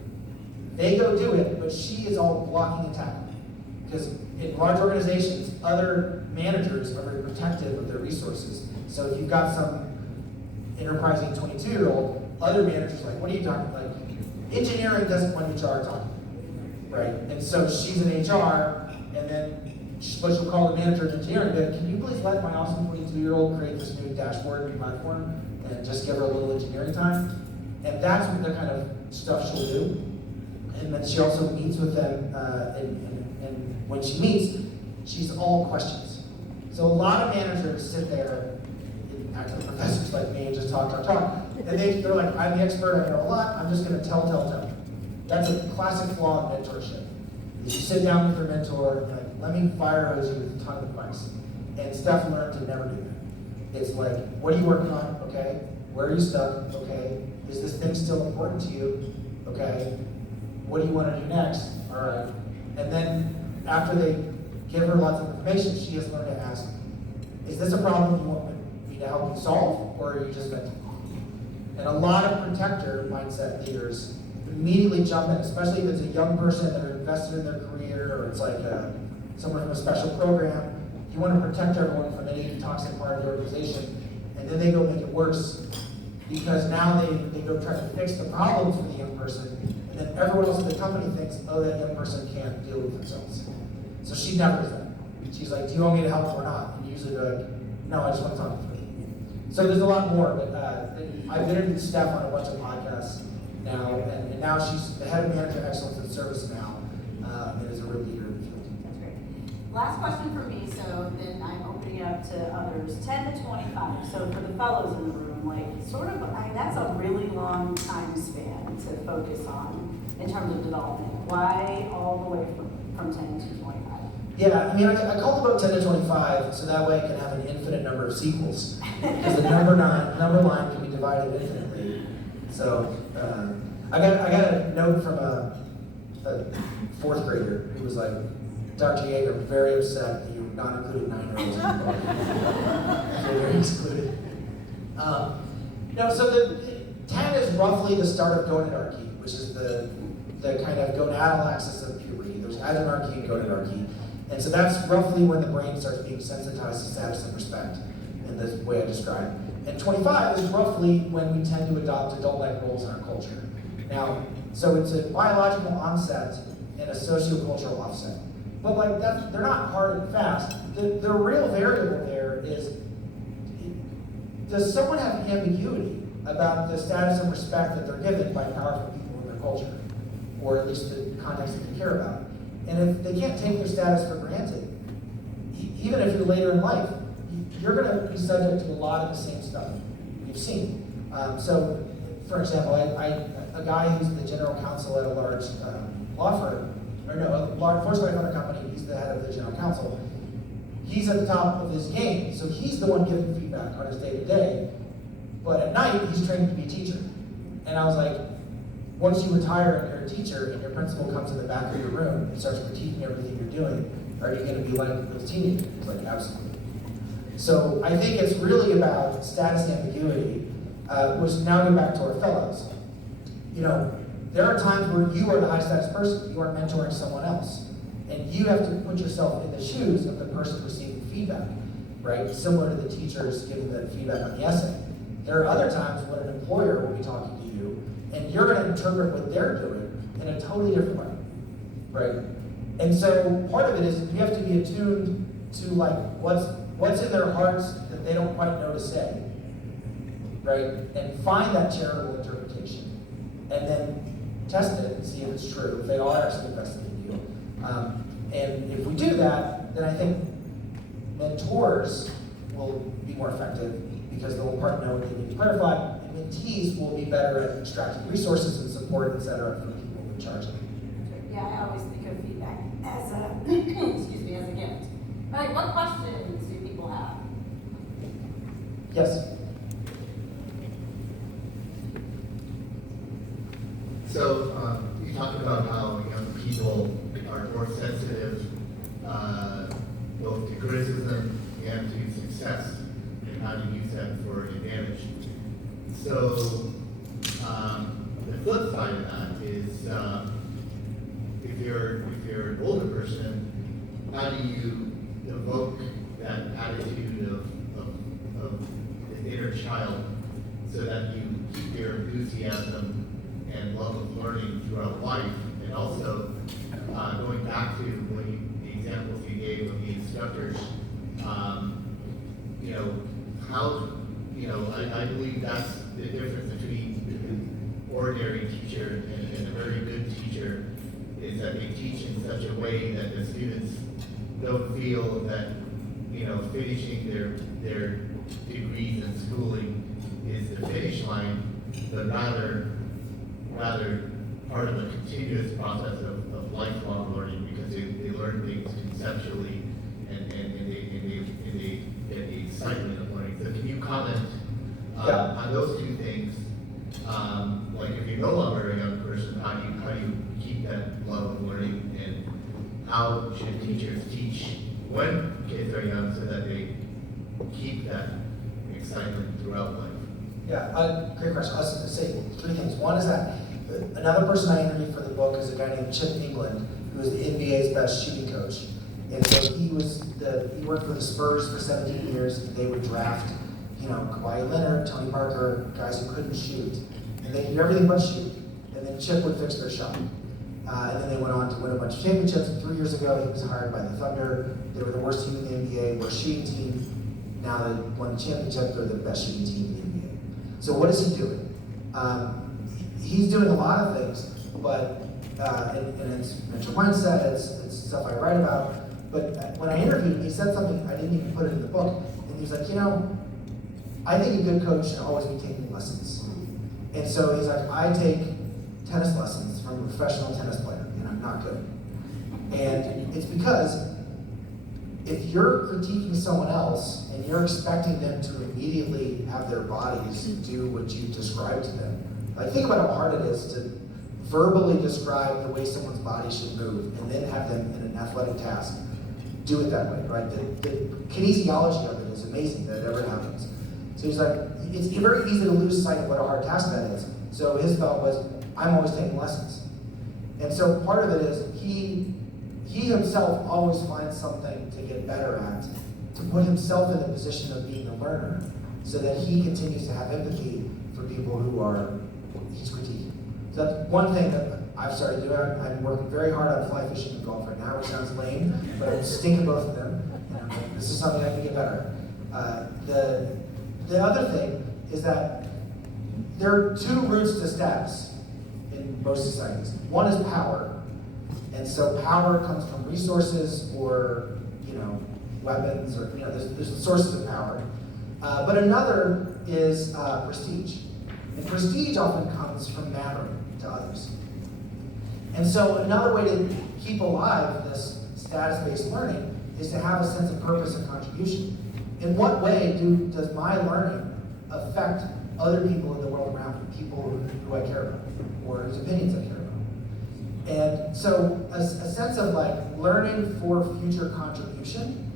They go do it, but she is all blocking and tackling. Because in large organizations, other managers are very protective of their resources. So if you've got some enterprising 22-year-old, other managers are like, what are you talking about? Like, engineering doesn't want HR talking. Right? And so she's in HR, and then she'll call the manager of engineering and be like, can you please let my awesome 22-year-old create this new dashboard and platform and just give her a little engineering time? And that's what the kind of stuff she'll do. And then she also meets with them, and when she meets, she's all questions. So a lot of managers sit there, actually professors like me, and just talk. And they're like, I'm the expert, I know a lot, I'm just gonna tell. That's a classic flaw in mentorship. Is you sit down with your mentor, and like, let me fire hose you with a ton of advice. And Steph learned to never do that. It's like, what are you working on? Okay. Where are you stuck? Okay. Is this thing still important to you? Okay. What do you want to do next? All right. And then after they give her lots of information, she has learned to ask, is this a problem you want me to help you solve, or are you just venting? And a lot of protector mindset leaders immediately jump in, especially if it's a young person that are invested in their career, or it's like someone from a special program. You want to protect everyone from any toxic part of the organization, and then they go make it worse, because now they go try to fix the problems for the young person, and then everyone else in the company thinks, oh, that young person can't deal with themselves. So she never does that. She's like, do you want me to help or not? And usually they're like, no, I just want to talk to you. So there's a lot more, but I've interviewed Steph on a bunch of podcasts now, and now she's the head of manager excellence and service now, and is a real leader in the field. That's great. Last question for me, so then I'm opening it up to others. 10 to 25. So for the fellows in the room, like that's a really long time span to focus on in terms of development. Why all the way from 10 to 25? Yeah, I mean, I called the book 10 to 25 so that way it can have an infinite number of sequels. Because the number line can be divided infinitely. So I got a note from a fourth grader who was like, Dr. Yeager, I'm very upset that you've not included 9-year-olds in the book. They're very excluded. So the 10 is roughly the start of gonadarchy, which is the kind of gonadal axis of puberty. There's adenarchy and gonadarchy. And so that's roughly when the brain starts being sensitized to status and respect in the way I described. And 25 is roughly when we tend to adopt adult-like roles in our culture. Now, so it's a biological onset and a sociocultural offset. But like that, they're not hard and fast. The real variable there is, does someone have ambiguity about the status and respect that they're given by powerful people in their culture? Or at least the context that they care about. And if they can't take their status for granted, even if you're later in life, you're going to be subject to a lot of the same stuff you've seen. So, for example, a guy who's the general counsel at a large law firm, or no, a large Fortune 500 company, he's the head of the general counsel. He's at the top of his game, so he's the one giving feedback on his day-to-day. But at night, he's trained to be a teacher. And I was like, once you retire and you're a teacher and your principal comes in the back of your room and starts critiquing everything you're doing, are you going to be like those teenagers? It's like, absolutely. So I think it's really about status ambiguity, which now go back to our fellows. There are times where you are the high status person, you are mentoring someone else, and you have to put yourself in the shoes of the person receiving feedback, right? Similar to the teachers giving the feedback on the essay. There are other times when an employer will be talking to you, and you're going to interpret what they're doing in a totally different way, right? And so part of it is you have to be attuned to like what's in their hearts that they don't quite know to say, right? And find that charitable interpretation, and then test it and see if it's true, if they are actually invested in you. And if we do that, then I think mentors will be more effective because they'll impart know what they need to clarify, and mentees will be better at extracting resources and support, et cetera, from people in charge. Yeah, I always think of feedback as a, excuse me, as a gift. All right, what questions do people have? Yes? So you talked about how young people are more sensitive both to criticism and to success, and how to use that for advantage. So the flip side of that is if you're an older person, how do you evoke that attitude of the inner child so that you keep your enthusiasm and love of learning throughout life, and also going back to the examples you gave of the instructors, how, I believe that's the difference between ordinary teacher and a very good teacher is that they teach in such a way that the students don't feel that, finishing their degrees and schooling is the finish line, but rather part of a continuous process of lifelong learning, because they learn things conceptually and they get the excitement of learning. So can you comment on those two things? Like if you're no longer a young person, how do you keep that love of learning, and how should teachers teach when kids are young so that they keep that excitement throughout life? Yeah, great question. I was going to say three things. One is that another person I interviewed for the book is a guy named Chip England, who was the NBA's best shooting coach. And so he worked for the Spurs for 17 years, and they would draft, Kawhi Leonard, Tony Parker, guys who couldn't shoot. And they could do everything but shoot. And then Chip would fix their shot. And then they went on to win a bunch of championships. 3 years ago, he was hired by the Thunder. They were the worst team in the NBA, worst shooting team. Now they won the championship, they're the best shooting team in the NBA. So what is he doing? He's doing a lot of things, but and it's mental mindset, it's stuff I write about. But when I interviewed him, he said something, I didn't even put it in the book, and he was like, I think a good coach should always be taking lessons. And so he's like, I take tennis lessons from a professional tennis player, and I'm not good. And it's because if you're critiquing someone else and you're expecting them to immediately have their bodies do what you described to them, like think about how hard it is to verbally describe the way someone's body should move and then have them in an athletic task do it that way, right? The kinesiology of it is amazing that it ever happens. So he's like, it's very easy to lose sight of what a hard task that is. So his thought was, I'm always taking lessons. And so part of it is he himself always finds something to get better at, to put himself in the position of being a learner, so that he continues to have empathy for people who he's critiquing. So that's one thing that I've started doing. I'm working very hard on fly fishing and golf right now, which sounds lame, but I'm stinking both of them. This is something I can get better at. The other thing is that there are two routes to status in most societies. One is power. And so power comes from resources or, weapons or, there's the sources of power. But another is prestige. And prestige often comes from mattering to others. And so another way to keep alive this status-based learning is to have a sense of purpose and contribution. In what way does my learning affect other people in the world around me, people who I care about, or whose opinions I care about? And so a sense of learning for future contribution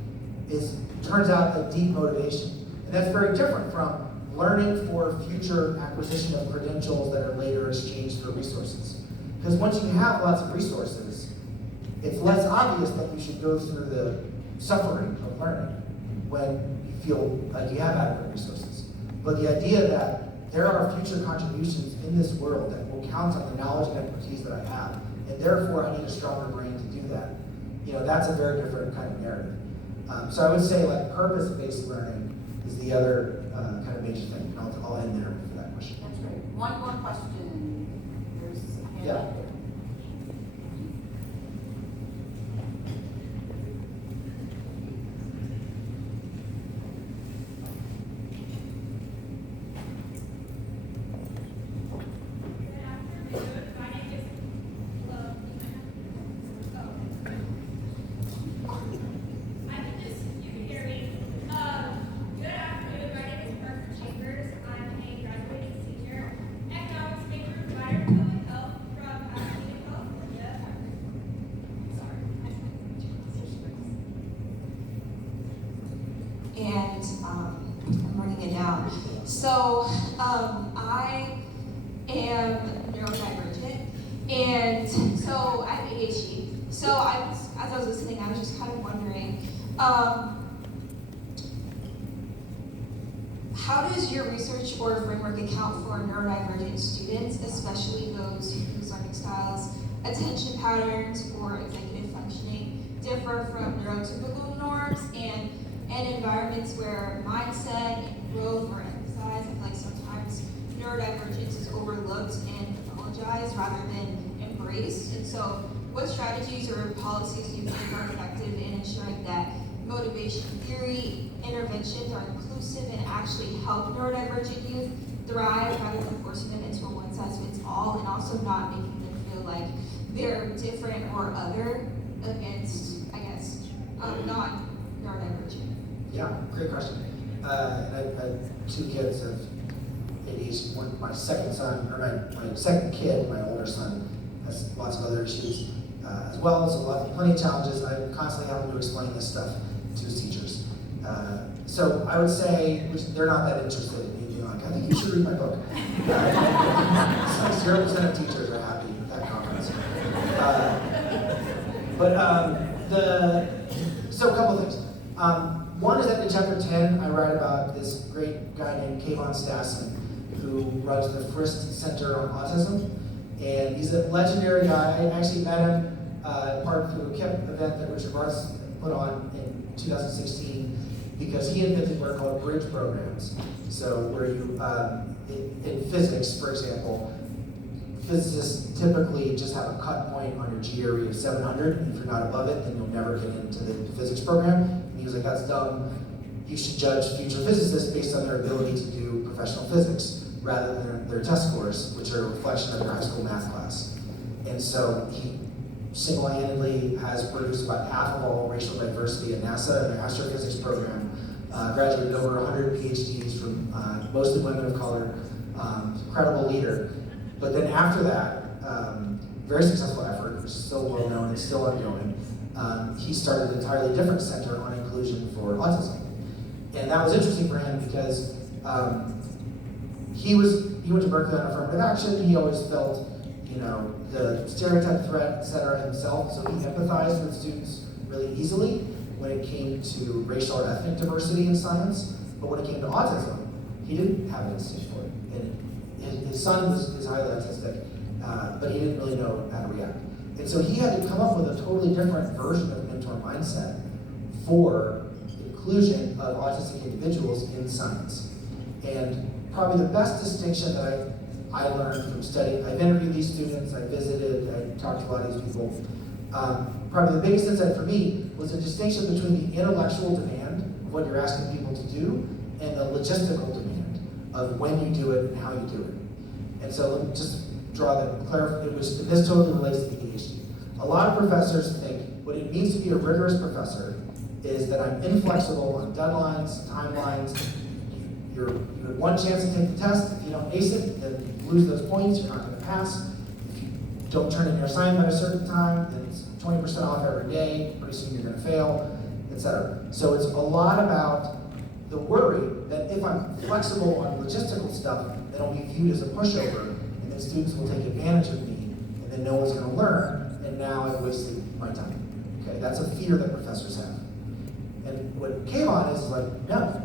turns out a deep motivation. And that's very different from learning for future acquisition of credentials that are later exchanged for resources. Because once you have lots of resources, it's less obvious that you should go through the suffering of learning when you feel like you have adequate resources. But the idea that there are future contributions in this world that will count on the knowledge and expertise that I have, and therefore I need a stronger brain to do that, that's a very different kind of narrative. So I would say purpose-based learning is the other kind of major thing. And I'll end there for that question. That's great. One more question. There's a hand Yeah. up there. And I'm writing it down. So I am neurodivergent, and so I have ADHD. So as I was listening, I was just kind of wondering, how does your research or framework account for neurodivergent students, especially those whose learning styles, attention patterns, or executive functioning differ from neurotypical norms, and environments where mindset and growth are emphasized? I feel like sometimes neurodivergence is overlooked, and raised. And so what strategies or policies do you think are effective in ensuring that motivation theory interventions are inclusive and actually help neurodivergent youth thrive rather than forcing them into a one-size-fits-all, and also not making them feel like they're different or other against, I guess, non-neurodivergent? Yeah, great question. I have 2 kids of ADHD. One, my second son, or my second kid, my older son, has lots of other issues as well. So plenty of challenges. I'm constantly having to explain this stuff to his teachers. So I would say they're not that interested in me being like, I think you should read my book. So 0% of teachers are happy at that conference. So a couple of things. One is that in chapter 10, I write about this great guy named Kayvon Stassen, who runs the Frist Center on Autism. And he's a legendary guy. I actually met him part of a KIP event that Richard Bartz put on in 2016, because he invented what are called bridge programs. So where you, in physics, for example, physicists typically just have a cut point on your GRE of 700, and if you're not above it, then you'll never get into the physics program. And he was like, that's dumb. You should judge future physicists based on their ability to do professional physics rather than their test scores, which are a reflection of their high school math class. And so he single-handedly has produced about half of all racial diversity at NASA in their astrophysics program, graduated over 100 PhDs from mostly women of color, incredible leader. But then after that, very successful effort, which is still well known and still ongoing, he started an entirely different center on inclusion for autism. And that was interesting for him because he went to Berkeley on affirmative action. He always felt, the stereotype threat, et cetera, himself. So he empathized with students really easily when it came to racial or ethnic diversity in science. But when it came to autism, he didn't have an instinct for it. And his son is highly autistic, but he didn't really know how to react. And so he had to come up with a totally different version of mentor mindset for inclusion of autistic individuals in science. And probably the best distinction that I learned from studying, I've interviewed these students, I visited, I talked to a lot of these people. Probably the biggest insight for me was a distinction between the intellectual demand of what you're asking people to do and the logistical demand of when you do it and how you do it. And so let me just draw the clarification, this totally relates to ADHD. A lot of professors think what it means to be a rigorous professor is that I'm inflexible on deadlines, timelines. You have one chance to take the test. If you don't ace it, then you lose those points, you're not going to pass. If you don't turn in your assignment at a certain time, then it's 20% off every day. Pretty soon you're going to fail, etc. So it's a lot about the worry that if I'm flexible on logistical stuff, then I'll be viewed as a pushover, and then students will take advantage of me, and then no one's going to learn, and now I've wasted my time. Okay, that's a fear that professors have. And what Kayvon is like, no.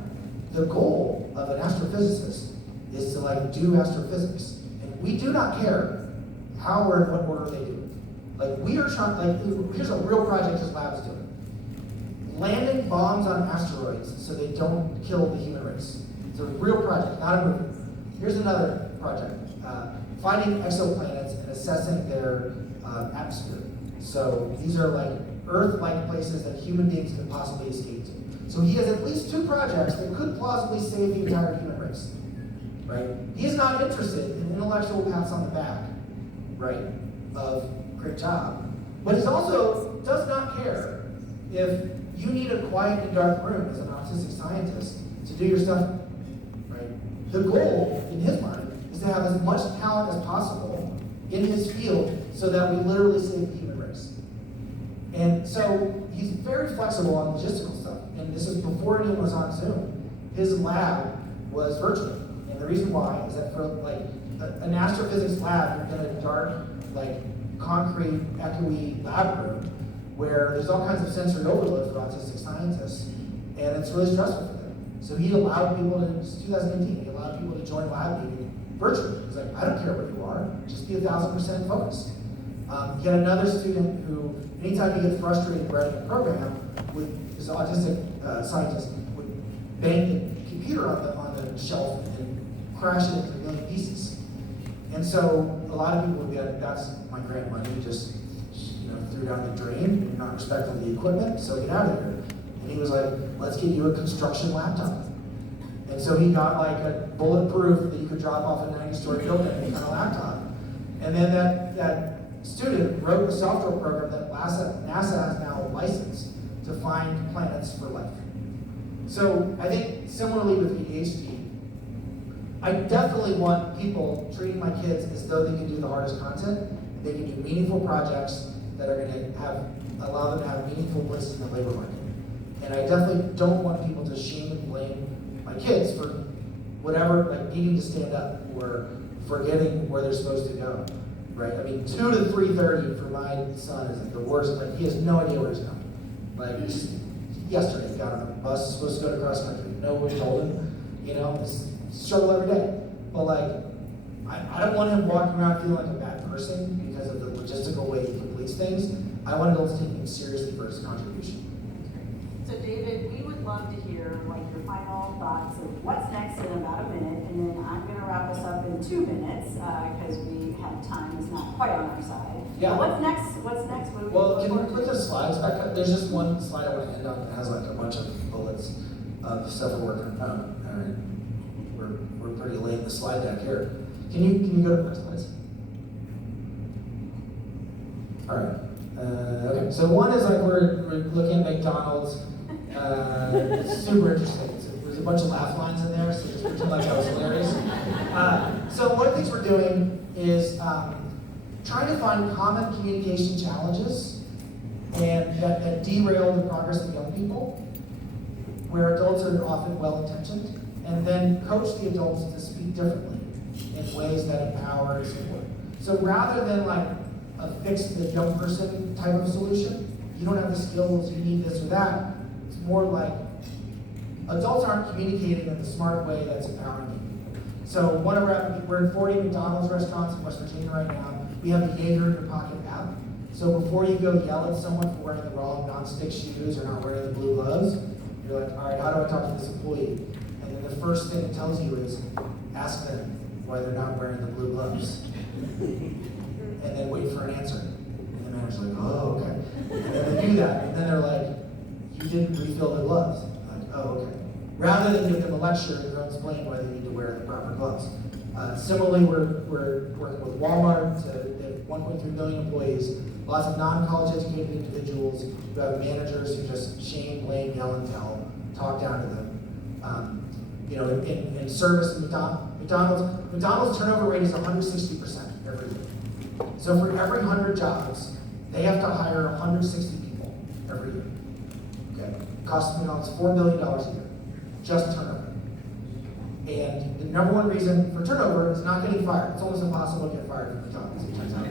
The goal of an astrophysicist is to do astrophysics. And we do not care how or in what order they do it. We are trying, here's a real project this lab is doing. Landing bombs on asteroids so they don't kill the human race. It's a real project, not a movie. Here's another project. Finding exoplanets and assessing their atmosphere. So these are Earth-like places that human beings could possibly escape to. So he has at least 2 projects that could plausibly save the entire human race, right? He's not interested in intellectual pats on the back, right, of great job. But he also does not care if you need a quiet and dark room as an autistic scientist to do your stuff, right? The goal, in his mind, is to have as much talent as possible in his field so that we literally save the human race. And so he's very flexible on logistical stuff. And this is before anyone was on Zoom. His lab was virtual. And the reason why is that for an astrophysics lab, you're in a dark, concrete, echoey lab room where there's all kinds of sensory overload for autistic scientists, and it's really stressful for them. So he allowed people to, it's 2018, he allowed people to join lab meeting virtually. He's like, I don't care what you are, just be 1,000% focused. He had another student who, anytime he gets frustrated writing a program, with his autistic scientist would bang the computer on the shelf and crash it into a million pieces. And so a lot of people would be like, that's my grant money, just threw down the drain, you're not respecting the equipment, so get out of here. And he was like, let's get you a construction laptop. And so he got like a bulletproof that you could drop off a 90-story building kind of laptop. And then that student wrote a software program that NASA has now licensed to find planets for life. So I think similarly with ADHD, I definitely want people treating my kids as though they can do the hardest content. They can do meaningful projects that are going to allow them to have meaningful places in the labor market. And I definitely don't want people to shame and blame my kids for whatever, like needing to stand up or forgetting where they're supposed to go, right? I mean, 2 to 3:30 for my son is like the worst. Like he has no idea where he's going. Like just yesterday, got on a bus, supposed to go to cross country. No one told him, it's struggle every day. But like, I don't want him walking around feeling like a bad person because of the logistical way he completes things. I want adults to take him seriously for his contribution. So David, we would love to hear like your final thoughts of what's next in about a minute, and then I'm going to wrap us up in 2 minutes because we have time is not quite on our side. Yeah. But what's next? What's next? What do we Well, look can we forward put to? the slides back up? There's just one slide I want to end on that has like a bunch of bullets of stuff we're working on. All right. We're pretty late in the slide deck here. Can you go to the next slides? All right. Okay. So one is like we're looking at McDonald's. It's super interesting. There's a bunch of laugh lines in there, so just pretend like that was hilarious. So one of the things we're doing is trying to find common communication challenges and that derail the progress of young people, where adults are often well-intentioned, and then coach the adults to speak differently in ways that empower and support. So rather than like a fix the young person type of solution, you don't have the skills, you need this or that. It's more like adults aren't communicating in the smart way that's empowering you. So we're in 40 McDonald's restaurants in West Virginia right now. We have the Jaeger in your pocket app. So before you go yell at someone for wearing the wrong non-stick shoes or not wearing the blue gloves, you're like, all right, how do I talk to this employee? And then the first thing it tells you is, ask them why they're not wearing the blue gloves. And then wait for an answer. And the manager's like, oh, okay. And then they do that, and then they're like, you didn't refill the gloves. I'm like, oh, okay. Rather than give them a lecture and go explain why they need to wear the proper gloves. Similarly, we're working with Walmart. They have 1.3 million employees, lots of non-college educated individuals who have managers who just shame, blame, yell, and tell, talk down to them. In service, McDonald's turnover rate is 160% every year. So for every 100 jobs, they have to hire 160 people every year. Okay, costs McDonald's $4 billion a year, just turnover. And the number one reason for turnover is not getting fired. It's almost impossible to get fired from McDonald's, it turns out.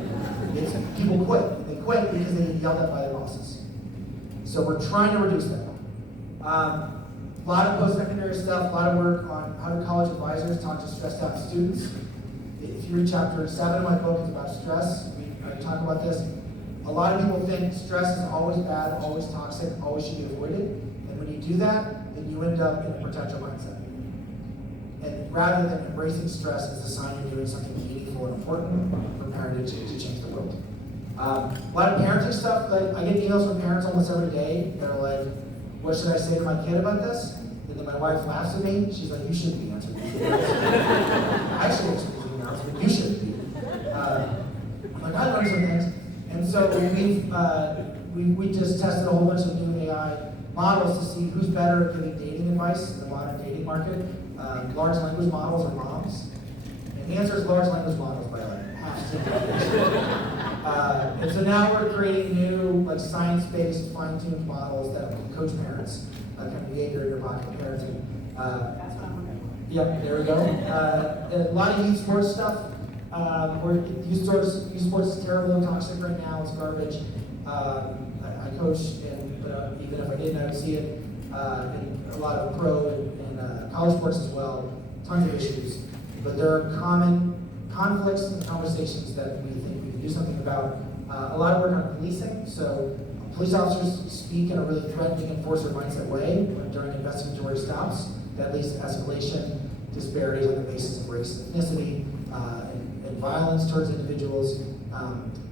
It's people quit. They quit because they get yelled at by their bosses. So we're trying to reduce that. A lot of post-secondary stuff, a lot of work on how do college advisors talk to stressed out students. If you read chapter 7 of my book, it's about stress. I talk about this. A lot of people think stress is always bad, always toxic, always should be avoided. And when you do that, then you end up in a protector mindset. And rather than embracing stress as a sign you're doing something meaningful and important, preparing to change the world. A lot of parenting stuff. Like I get emails from parents almost every day that are like, what should I say to my kid about this? And then my wife laughs at me. She's like, you shouldn't be answering these emails. I should answer these emails, but you shouldn't be. I'm like, I learned some things. And so we just tested a whole bunch of new AI models to see who's better at giving dating advice in the modern dating market. Large language models or moms? And the answer is large language models by like half. And so now we're creating new like science-based fine-tuned models that can coach parents, kind of Jaeger in your pocket parenting. That's what I'm looking for. Yep, there we go. A lot of youth sports stuff. Youth sports is terrible and toxic right now. It's garbage. I coach, and even if I didn't, I would see it. And a lot of pro and college sports as well. Tons of issues, but there are common conflicts and conversations that we think we can do something about. A lot of work on policing. So police officers speak in a really threatening enforcer mindset way during investigatory stops. That leads to escalation, to disparities on the basis of race and ethnicity, and violence towards individuals.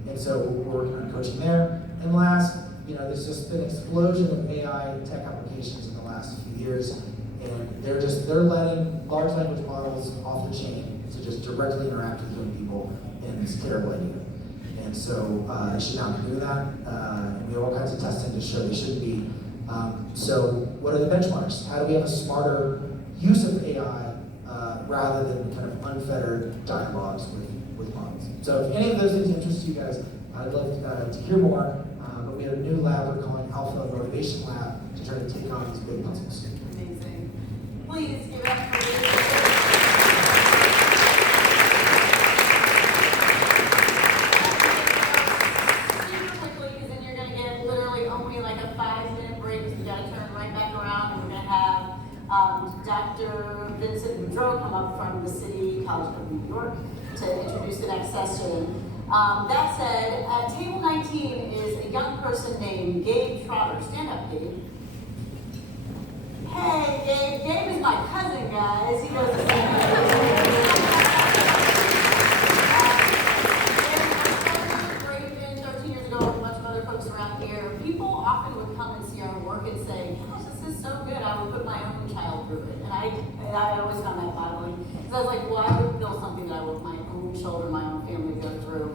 And so we're working on coaching there. And last, there's just been an explosion of AI tech applications in the last few years, and they're letting large language models off the chain to just directly interact with young people, and it's a terrible idea. And so they should not be doing that, and we have all kinds of testing to show they shouldn't be. So what are the benchmarks? How do we have a smarter use of AI rather than kind of unfettered dialogues with models? So if any of those things interest you guys, I'd love to hear more. But we have a new lab we're calling Alpha Motivation Lab to try to take on these big puzzles. Amazing. Please give it up for you. Super quickly, because then you're going to get literally only like a 5-minute break, so you got to turn right back around, and we're going to have Dr. Vincent Boudreau come up from the City College of New York to introduce the next session. That said, table 19 is a young person named Gabe Trotter. Stand up, Gabe. Hey, Gabe. Gabe is my cousin, guys. He goes to the same Braven 13 years ago with a bunch of other folks around here. People often would come and see our work and say, gosh, this is so good, I would put my own child through it. And I always found that boggling. Because I was like, well, I would build something that I would my own children, my own family go through.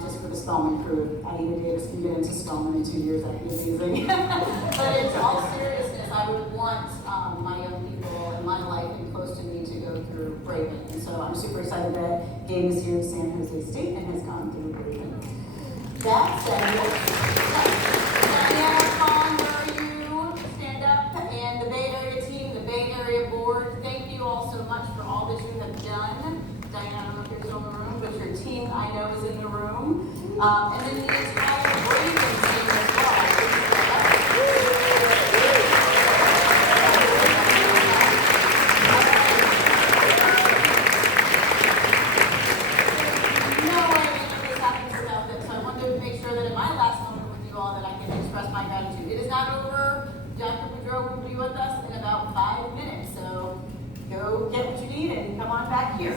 Just for the Spelman crew. Anita Davis can get into Spelman in 2 years, that'd be amazing. But in all seriousness, I would want my young people in my life and close to me to go through Braven. And so I'm super excited that Gabe is here at San Jose State and has gone through Braven. That said, Diana, Colin, where are you? Stand up. And the Bay Area team, the Bay Area board, thank you all so much for all that you have done. Diana, I don't know if you're still in the room, but your team I know is in the room. And then the entire Braven team as well. No way any of this happens without them. So I wanted to make sure that in my last moment with you all that I can express my gratitude. It is not over. Dr. Boudreau will be with us in about 5 minutes. So go get what you need and come on back here.